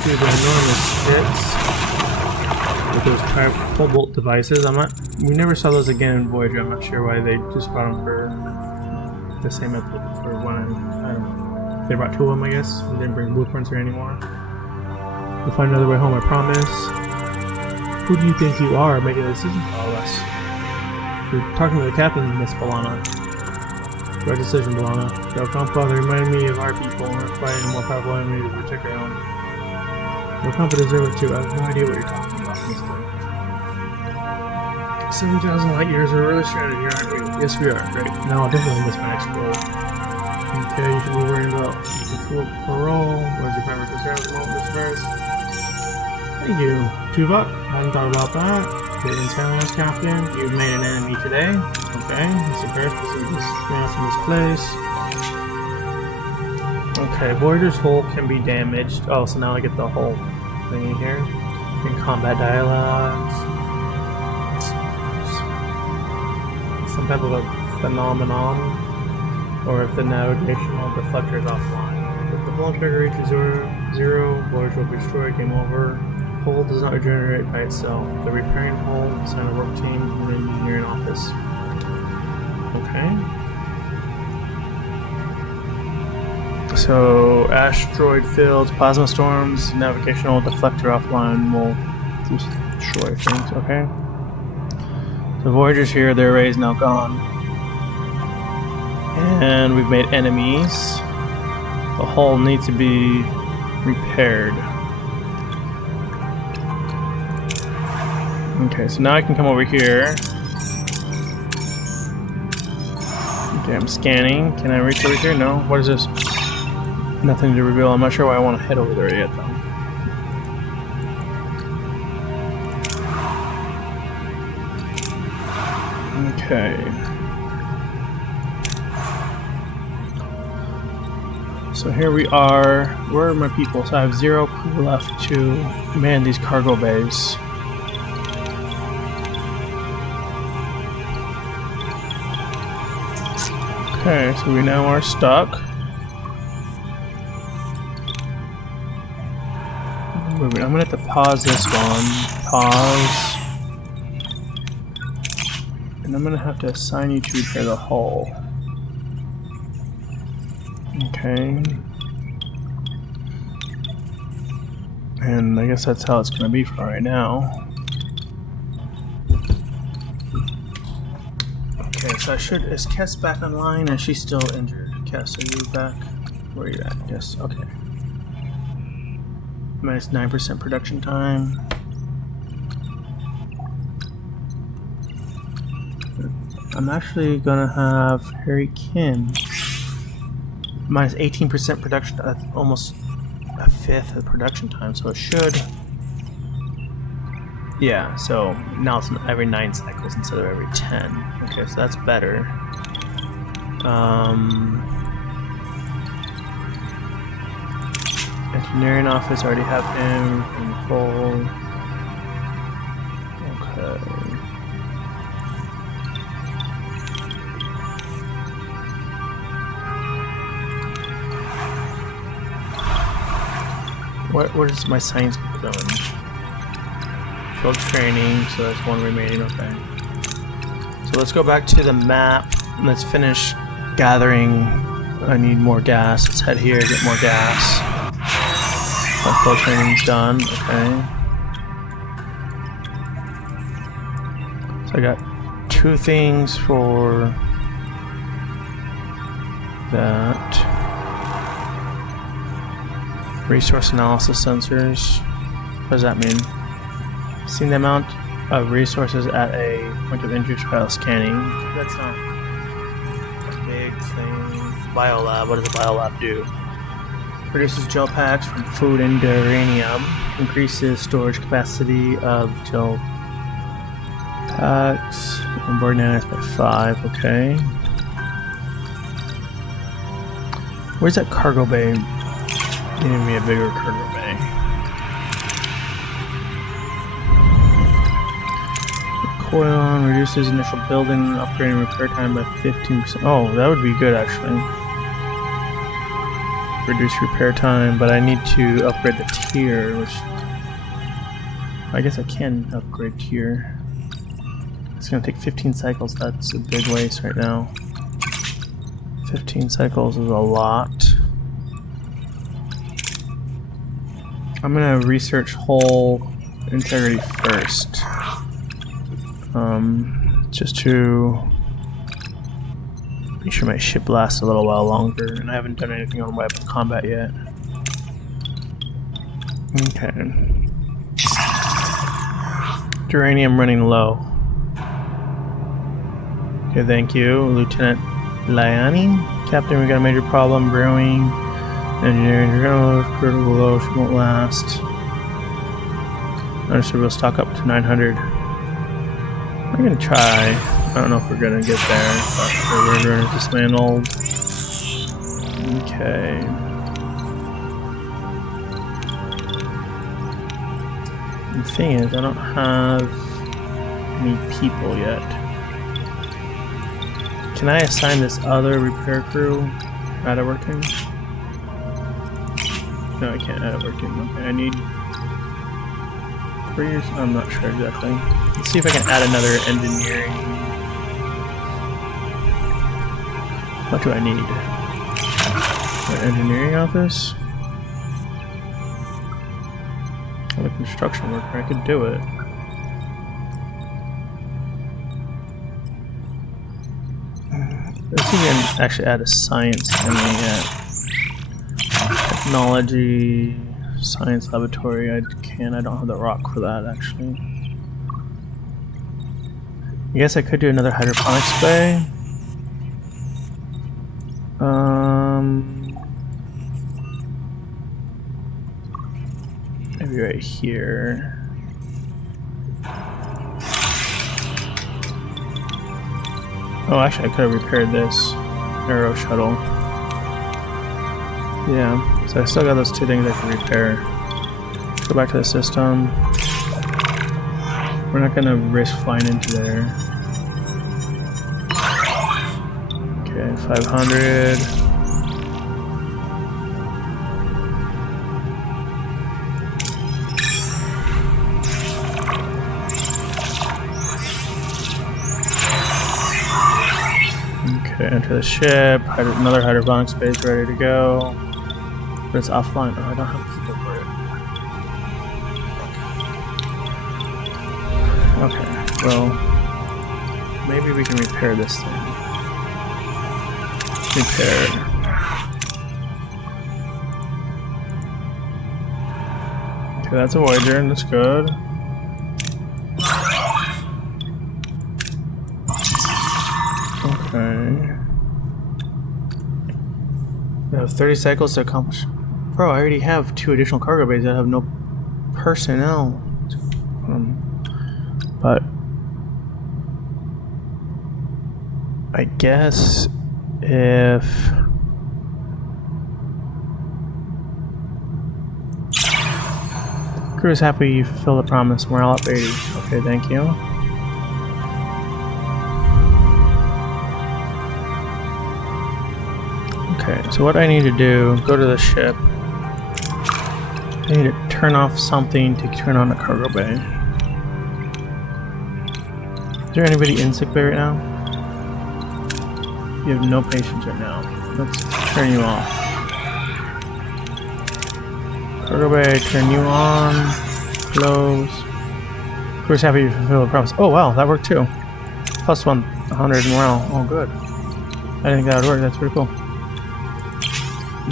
See the enormous hits with those Cobalt devices. We never saw those again in Voyager. I'm not sure why they just brought them for the same episode for one. I don't know. They brought two of them, I guess. And didn't bring blueprints here anymore. We'll find another way home, I promise. Who do you think you are making a decision for all of us? You're talking to the captain, Miss Balana. Right decision, Balana. The Alcampa, they remind me of our people, and we're fighting a more powerful enemy to protect our own. The Alcampa deserve it too. I have no idea what you're talking about, honestly. 7,000 light years, we're really stranded here, aren't we? Yes, we are. Great. Now I'll definitely miss my next goal. Okay, you should be worrying about the parole. Where's your primary concern at the moment, Mr. Ferris? Thank you. Tuvok, I hadn't thought about that. Getting challenged, Captain. You've made an enemy today. Okay, Mr. Ferris, this man from this place. Okay, Voyager's hull can be damaged. Oh, so now I get the whole thingy here. In combat dialogues. Some type of a phenomenon. Or if the navigational deflector is offline. If the blown trigger reaches zero, Voyager will be destroyed. Game over. Hull does not regenerate by itself. The repairing hull, assign a work team, and an engineering office. Okay. So, asteroid fields, plasma storms, navigational deflector offline will destroy things. Okay. The Voyager's here, their array is now gone. And we've made enemies. The hull needs to be repaired. Okay, so now I can come over here. Okay, I'm scanning. Can I reach over here? No. What is this? Nothing to reveal. I'm not sure why I want to head over there yet, though. Okay. So here we are. Where are my people? So I have 0 crew left to man these cargo bays. Okay, so we now are stuck. I'm gonna have to pause this one. Pause. And I'm gonna have to assign you to repair the hull. Okay. And I guess that's how it's gonna be for right now. Okay, so I should... Is Kess back online or is she still injured? Kess, are you back? Where are you at? Yes, okay. Minus 9% production time. I'm actually gonna have Harry Kim. Minus 18% production, almost a fifth of production time, so it should... Yeah, so now it's every 9 cycles instead of every 10. Okay, so that's better. Engineering office, already have him in full. What is my science doing? Field training, so that's one remaining, okay. So let's go back to the map. Let's finish gathering. I need more gas. Let's head here, get more gas. My field training's done, okay. So I got 2 things for that. Resource analysis sensors. What does that mean? Seeing the amount of resources at a point of interest while scanning. That's not a big thing. Biolab. What does a biolab do? Produces gel packs from food and uranium. Increases storage capacity of gel packs. And board nanites by 5. Okay. Where's that cargo bay? Give me a bigger cargo bay. Coil on reduces initial building and upgrading repair time by 15%. Oh, that would be good actually. Reduce repair time, but I need to upgrade the tier, which I guess I can upgrade tier. It's gonna take 15 cycles. That's a big waste right now. 15 cycles is a lot. I'm gonna research hull integrity first. Just to make sure my ship lasts a little while longer, and I haven't done anything on weapon combat yet. Okay. Uranium running low. Okay, thank you, Lieutenant Liani. Captain, we got a major problem brewing. Engineering, critical low, she won't last. Understood, we'll stock up to 900. I'm gonna try. I don't know if we're gonna get there, but we're gonna dismantled. Okay. The thing is, I don't have any people yet. Can I assign this other repair crew out of working? No, I can't add it working. Okay, I need 3 years. I'm not sure exactly. Let's see if I can add another engineering. What do I need? An engineering office? Or a construction worker. I could do it. Let's see if we can actually add a science thing yet. Technology, science laboratory. I don't have the rock for that actually. I guess I could do another hydroponics bay. Maybe right here. Oh, actually, I could have repaired this aero shuttle. Yeah, so I still got those 2 things I can repair. Let's go back to the system. We're not gonna risk flying into there. Okay, 500. Okay, enter the ship. Another hydroponics space ready to go. But it's offline. Oh, I don't have people for it. Okay, well, maybe we can repair this thing. Repaired. Okay, that's a Voyager, and that's good. Okay. We have 30 cycles to accomplish. Bro, I already have 2 additional cargo bays that have no personnel. But I guess if crew is happy you fulfill the promise, morale up 80. Okay, thank you. Okay, so what I need to do, go to the ship. I need to turn off something to turn on the cargo bay. Is there anybody in sick bay right now? You have no patience right now. Let's turn you off. Cargo bay, turn you on. Close. Of course, happy to fulfill the promise. Oh wow, that worked too. Plus 100 morale. Oh good. I think that would work. That's pretty cool.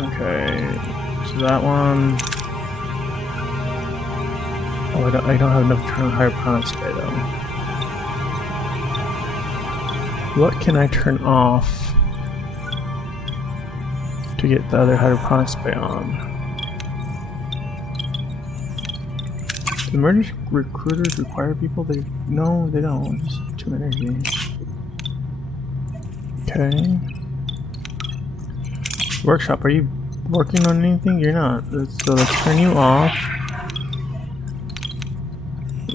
Okay, so that one. Oh, I don't have enough to turn on hydroponics bay though. What can I turn off to get the other hydroponics bay on? Do emergency recruiters require people? No, they don't. It's too energy. Okay. Workshop, are you working on anything? You're not. So let's turn you off.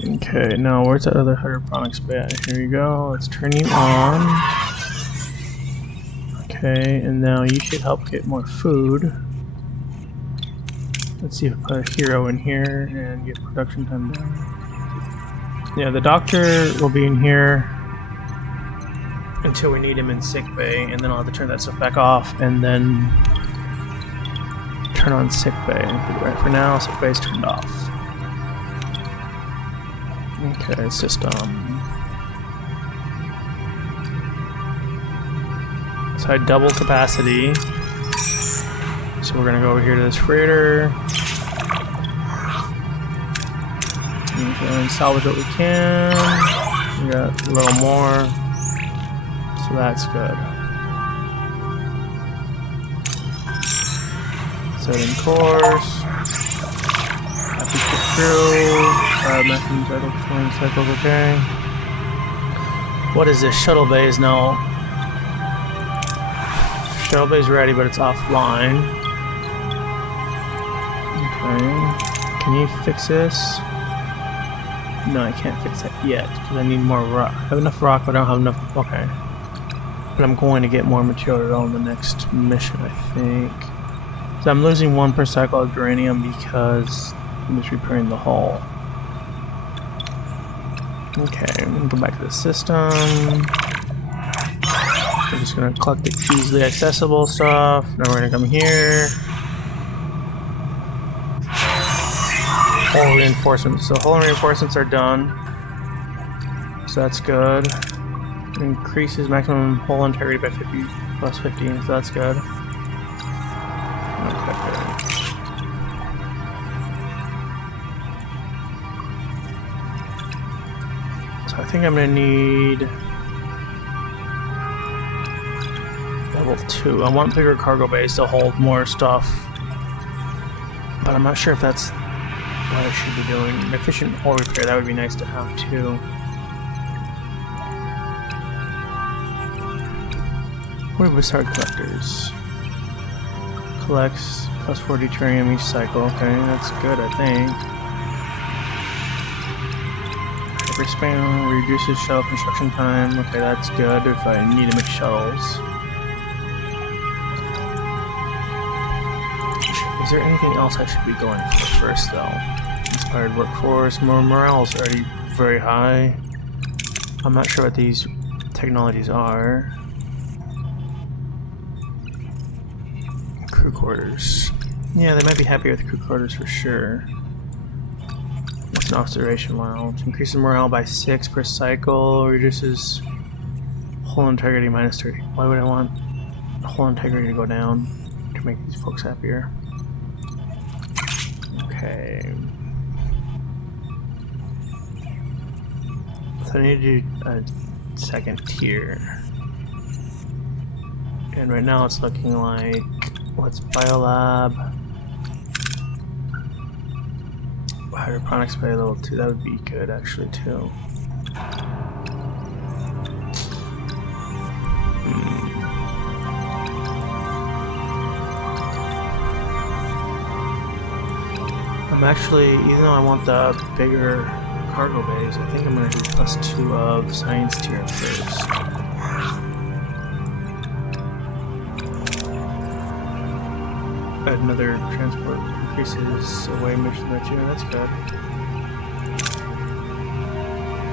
Okay, now where's that other hydroponics bay at? Here you go. Let's turn you on. Okay, and now you should help get more food. Let's see if I put a hero in here and get production time down. Yeah, the doctor will be in here until we need him in sick bay, and then I'll have to turn that stuff back off and then turn on sick bay. Right for now, sick bay is turned off. Okay, system. So I double capacity. So we're gonna go over here to this freighter. And salvage what we can. We got a little more. So that's good. Setting course. Happy to crew. Messing cycle, performing cycles, okay. What is this? Shuttle bay is now. Shuttle bay is ready, but it's offline. Okay. Can you fix this? No, I can't fix it yet because I need more rock. I have enough rock, but I don't have enough. Okay. But I'm going to get more material on the next mission, I think. So I'm losing 1 per cycle of uranium because I'm just repairing the hull. Okay, I'm going to go back to the system. I'm just going to collect the easily accessible stuff. Now we're going to come here. Hull reinforcements. So hull reinforcements are done. So that's good. Increases maximum hull integrity by 50 plus 15, so that's good. Okay. So I think I'm gonna need level 2. I want bigger cargo bays to hold more stuff, but I'm not sure if that's what I should be doing. Efficient hull repair, that would be nice to have too. What are Wizard collectors? Collects plus 40 deuterium each cycle. Okay, that's good, I think. Every span reduces shuttle construction time. Okay, that's good if I need to make shuttles. Is there anything else I should be going for first, though? Inspired workforce. Morale is already very high. I'm not sure what these technologies are. Crew quarters. Yeah, they might be happy with crew quarters for sure. That's an observation lounge. Increases morale by 6 per cycle. Reduces hull integrity minus 3. Why would I want hull integrity to go down to make these folks happier? Okay. So I need to do a second tier. And right now it's looking like, what's Biolab? Hydroponics by level 2, that would be good actually too. I'm actually, even though I want the bigger cargo bays, I think I'm going to do +2 of science tier first. Add another transport increases away mission rate too. That's good.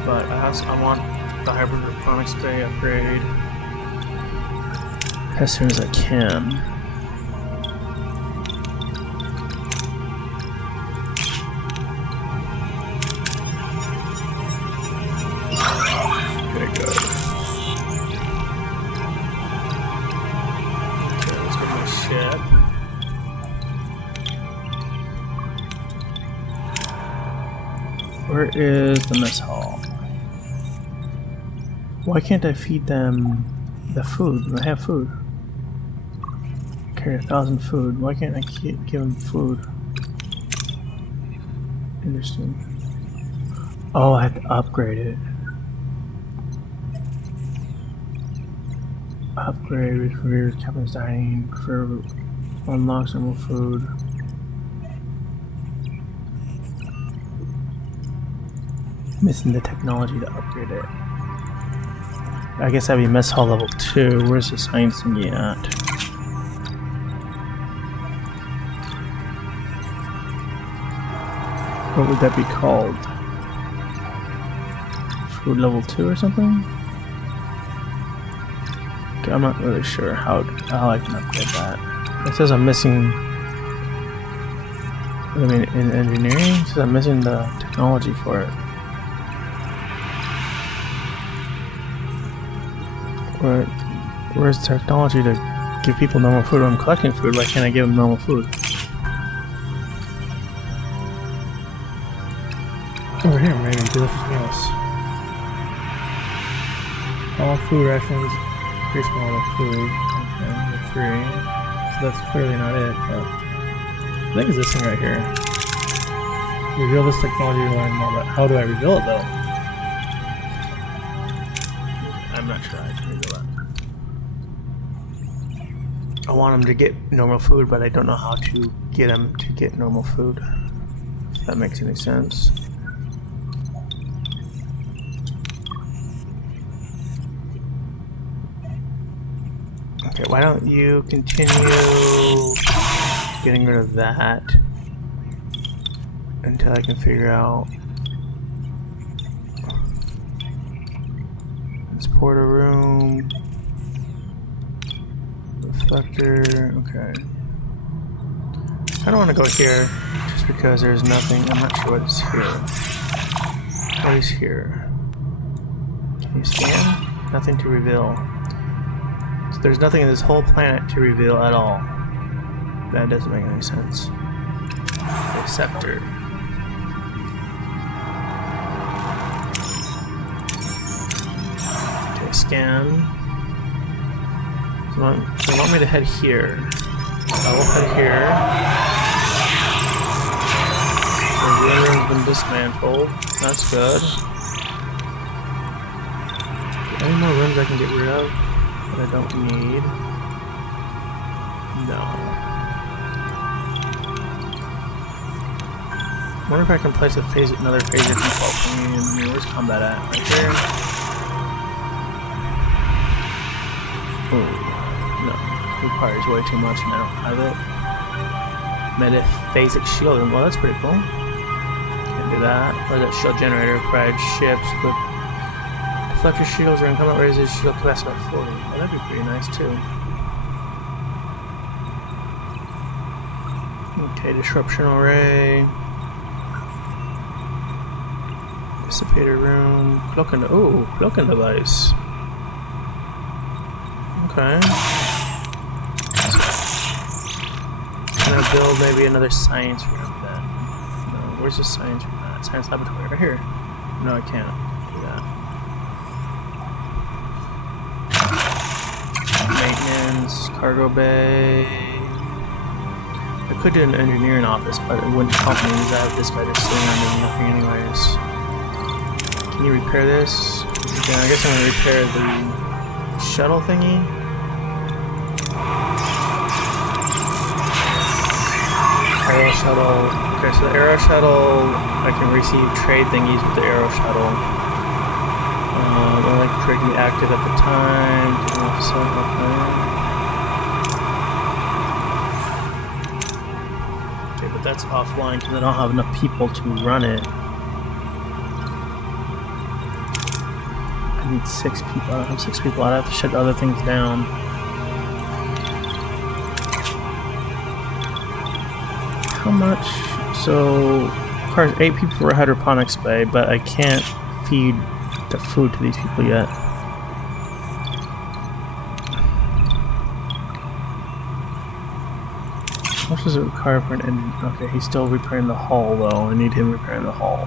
But I want the hydroponics bay upgrade as soon as I can. Okay, good. Okay, let's go to my ship. Where is the mess hall? Why can't I feed them the food? I have food. Carry 1,000 food. Why can't I give them food? Interesting. Oh, I have to upgrade it. Upgrade, career, captain's dining, prefer unlocks normal food. Missing the technology to upgrade it. I guess that'd be mess hall level 2. Where's the science thingy at? What would that be called? Food level 2 or something? Okay, I'm not really sure how I can upgrade that. It says I'm missing. I mean, in engineering, it says I'm missing the technology for it. Where's the technology to give people normal food? I'm collecting food. Why can't I give them normal food? Over here, maybe delicious meals. All food rations. Increase amount of food. Okay, number 3. So that's clearly not it, but I think it's this thing right here. Reveal this technology to learn more about. How do I reveal it though? I'm not sure I can reveal that. I want them to get normal food, but I don't know how to get them to get normal food. If that makes any sense. Okay, why don't you continue getting rid of that until I can figure out. Transporter room. Reflector, okay. I don't want to go here just because there's nothing. I'm not sure what's here. What is here? Can you scan? Nothing to reveal. So there's nothing in this whole planet to reveal at all. That doesn't make any sense. Okay, sector. Okay, scan. So they want me to head here. So I will head here. So the other room's been dismantled. That's good. Any more rooms I can get rid of? That I don't need. No. I wonder if I can place another phaser control thing in. Where's combat at? Right there? Oh, no. Requires way too much and I don't have it. Metaphasic shield. Well, that's pretty cool. Can't do that. Or that shield generator required ships with deflector shields or incumbent raises shield capacity about 40. Well, that'd be pretty nice too. Okay, disruption array. Dissipator room. Cloaking. Ooh, cloaking device. Okay. Can I build maybe another science room then? No, where's the science room at? Science laboratory right here. No, I can't do that. Maintenance, cargo bay. I could do an engineering office, but it wouldn't help me because I have this guy just sitting on doing nothing anyways. Can you repair this? Yeah, I guess I'm gonna repair the shuttle thingy. Aero shuttle. Okay, so the aero shuttle, I can receive trade thingies with the aero shuttle. Only trade can be active at the time. Okay, but that's offline because I don't have enough people to run it. I need 6 people. I don't have 6 people. I'd have to shut other things down. How much? So, requires 8 people for a hydroponics bay, but I can't feed the food to these people yet. How much does it require for an engine? Okay, he's still repairing the hull though. I need him repairing the hull.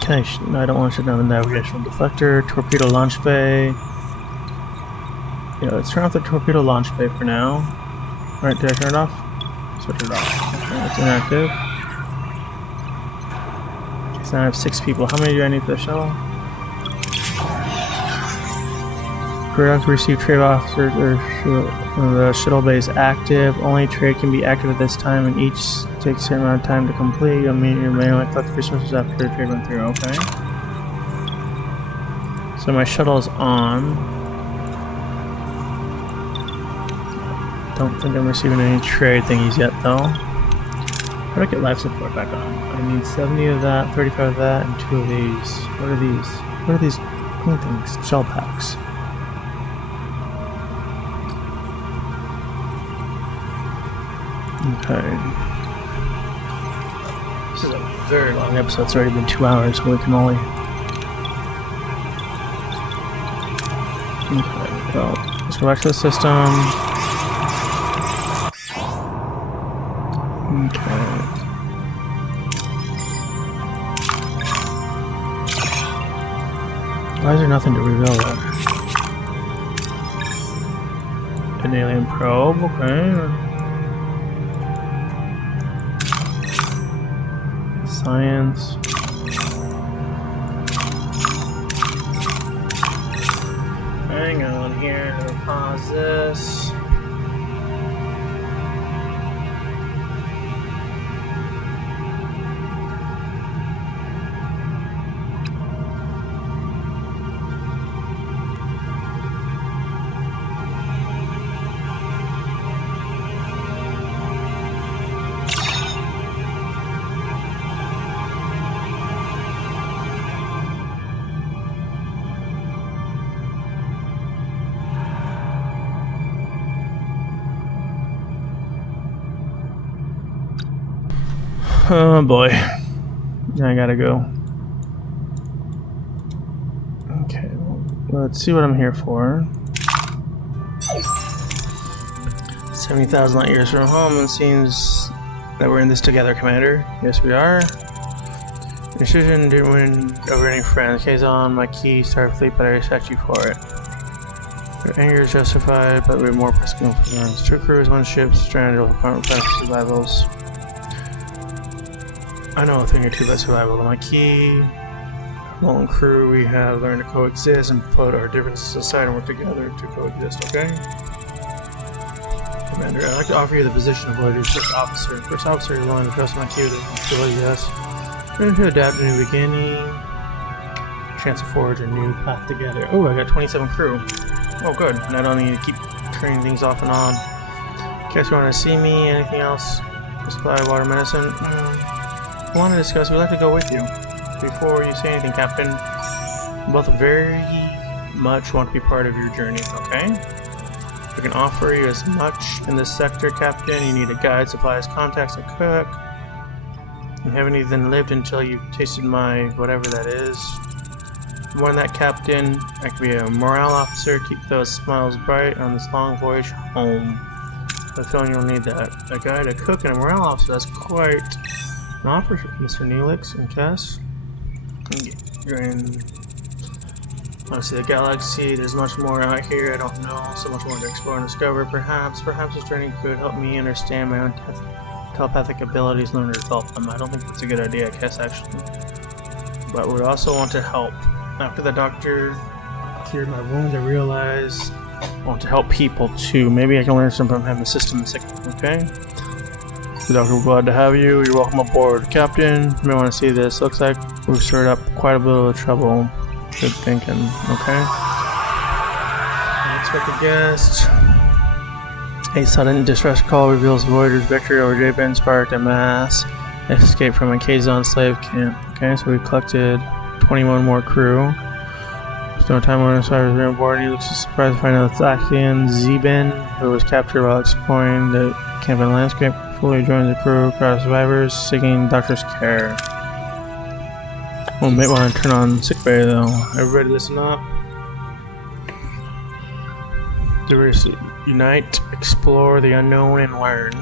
Can I? No, I don't want to shut down the navigational deflector. Torpedo launch bay. Yeah, let's turn off the torpedo launch bay for now. Alright, did I turn it off? Switch it off. Okay, it's inactive. Okay, so now I have 6 people. How many do I need for the shuttle? Products receive trade officers or the shuttle bay is active. Only trade can be active at this time and each takes a certain amount of time to complete. You may only collect the resources after the trade run through. Okay. So my shuttle is on. Don't think I'm receiving any trade thingies yet though. How do I get life support back on? I need 70 of that, 35 of that, and 2 of these. What are these? What are these green things? Shell packs. Okay. This is a very long episode. It's already been 2 hours. Holy cannoli. Okay, well, let's go back to the system. Okay. Why is there nothing to reveal there? An alien probe, okay. Science. Hang on here, I'm gonna pause this. Oh boy. I gotta go. Okay, well, let's see what I'm here for. 70,000 light years from home, it seems that we're in this together, Commander. Yes, we are. Decision didn't win over any friends. Kazon, my key, Starfleet, but I respect you for it. Your anger is justified, but we're more practical for friends. 2 crews, 1 ship, stranded with survivals. I know a thing or two about survival. My key, Mullen crew, we have learned to coexist and put our differences aside and work together to coexist, okay? Commander, I'd like to offer you the position of Voyager's first officer. First officer is willing to trust my key to yes. Ready to adapt a new beginning. Chance to forge a new path together. Oh, I got 27 crew. Oh, good. And I don't need to keep turning things off and on. Guess you want to see me? Anything else? Supply water medicine? I want to discuss. We'd like to go with you. Before you say anything, Captain, we both very much want to be part of your journey, okay? We can offer you as much in this sector, Captain. You need a guide, supplies, contacts, and cook. You haven't even lived until you've tasted my whatever that is. More than that, Captain, I can be a morale officer, keep those smiles bright on this long voyage home. I have a feeling you'll need that. A guide, a cook, and a morale officer. That's quite an offer, Mr. Neelix and Cass. You're in. Honestly, the galaxy, there's much more out here. I don't know. So much more to explore and discover. Perhaps this journey could help me understand my own telepathic abilities and learn to develop them. I don't think that's a good idea, Cass, actually. But we also want to help. After the doctor cured my wounds, I realized I want to help people too. Maybe I can learn something from him. The system is okay? The doctor, we're glad to have you. You're welcome aboard. Captain, you may want to see this. Looks like we've stirred up quite a bit of trouble. Good thinking, okay? Unexpected guest. A sudden distress call reveals Voyager's victory over J-Ben sparked a mass escape from a Kazon slave camp. Okay, so we collected 21 more crew. There's no time when survivors were on board. He looks surprised to find out it's Axian Zeben, who was captured while exploring the camp and landscape. Fully joins the crew, crowd of survivors seeking doctor's care. Well, may want to turn on sickbay though. Everybody listen up. Unite, explore the unknown, and learn.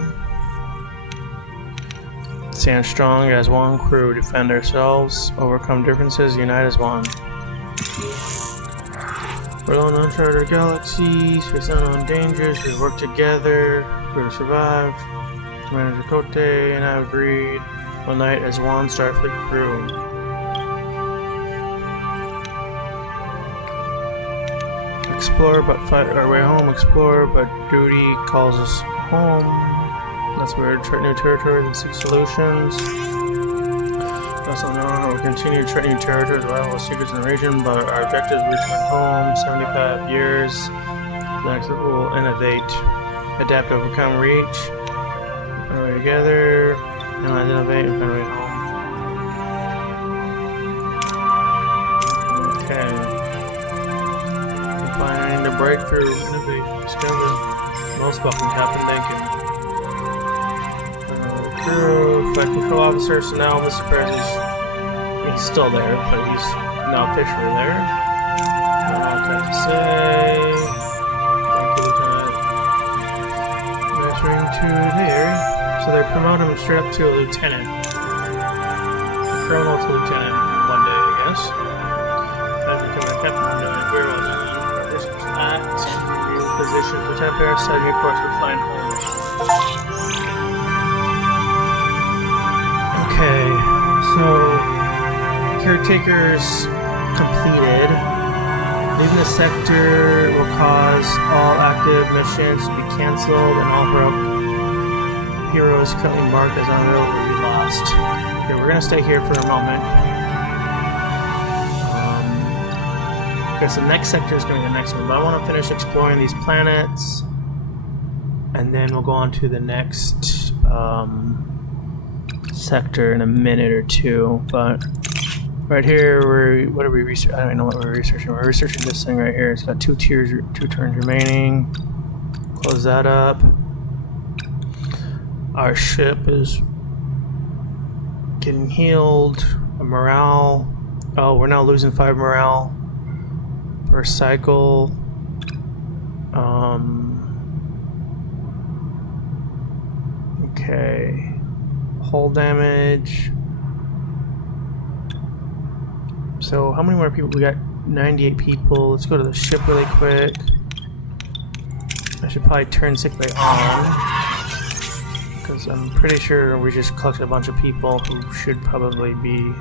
Stand strong as one crew, defend ourselves, overcome differences, unite as one. We're alone in uncharted galaxies, face unknown dangers, we work together, to survive. Commander Cote and I agreed, unite as one Starfleet crew. Explore but fight our way home, explore but duty calls us home. That's where we new territories and seek solutions. Also know we continue to tread new territories, rival secrets in the region, but our objective is return home. 75 years. Next we'll innovate, adapt, overcome, reach. Find our way together, analyze, innovate, and find our way home. Okay. Find a breakthrough, innovate, discover. Most welcome, Captain Lincoln. Crew, flight control officer, so now Mr. Perez he's still there, but he's now officially there. I don't know what I have to say. Thank you, Lieutenant. Transferring to there. So they promote him straight up to a lieutenant. A colonel to lieutenant one day, I guess. I've become a captain one day. Very well done. Act, review position for temporary, setting a course for flying home. Okay, so caretakers completed. Leaving the sector will cause all active missions to be cancelled and all heroes currently marked as unavailable will be lost. Okay, we're gonna stay here for a moment. Okay, so next sector is going to be the next one, but I want to finish exploring these planets, and then we'll go on to the next sector in a minute or two. But right here, what are we researching? I don't even know what we're researching. We're researching this thing right here. It's got 2 turns remaining. Close that up. Our ship is getting healed. Morale. Oh, we're now losing 5 morale per cycle. Okay. Hull damage. So how many more people? We got 98 people. Let's go to the ship really quick. I should probably turn sickbay on, because I'm pretty sure we just collected a bunch of people who should probably be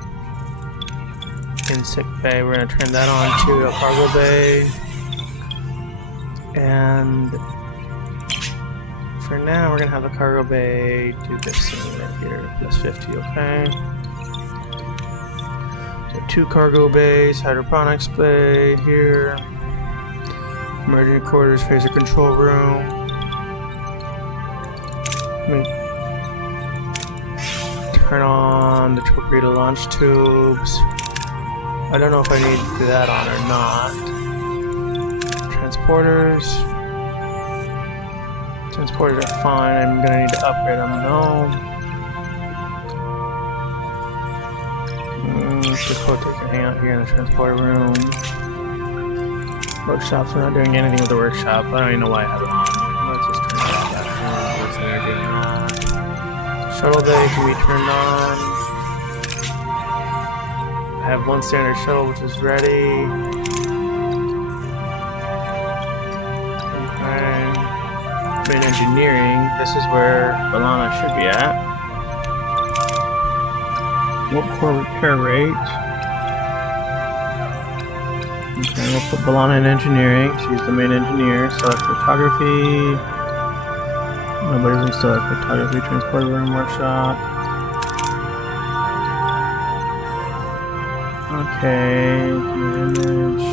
in sickbay. We're going to turn that on to a cargo bay. And for now, we're going to have the cargo bay do this thing right here. Plus 50, okay. So 2 cargo bays, hydroponics bay here. Emergency quarters, phaser control room. Let me turn on the torpedo launch tubes. I don't know if I need that on or not. Transporters. Transporters are fine. I'm gonna need to upgrade them though. Just can hang out here in the transporter room. Workshops, we're not doing anything with the workshop. I don't even know why I have it on. Let's just turn it off. What's energy on that? Shuttle bay can be turned on. I have 1 standard shuttle which is ready. Okay. Main engineering, this is where Balana should be at. Warp core repair rate. Okay, we'll put Balana in engineering. She's the main engineer. Select photography. Nobody's in select photography. Transporter room, workshop. Okay, image.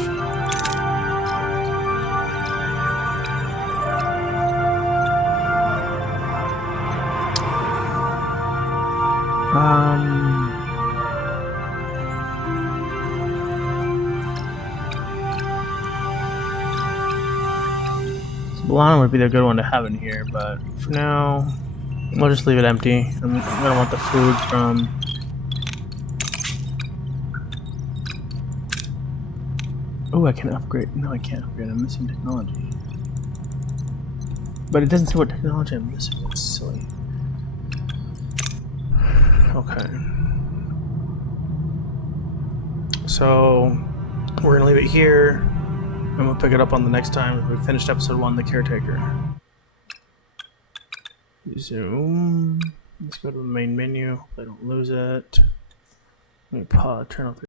Lana would be the good one to have in here, but for now, we'll just leave it empty. I'm gonna want the food from. Oh, I can upgrade. No, I can't upgrade. I'm missing technology. But it doesn't say what technology I'm missing. That's silly. Okay. So, we're gonna leave it here. And we'll pick it up on the next time we finished episode 1, The Caretaker. Zoom. Let's go to the main menu. I don't lose it. Let me pause, turn off the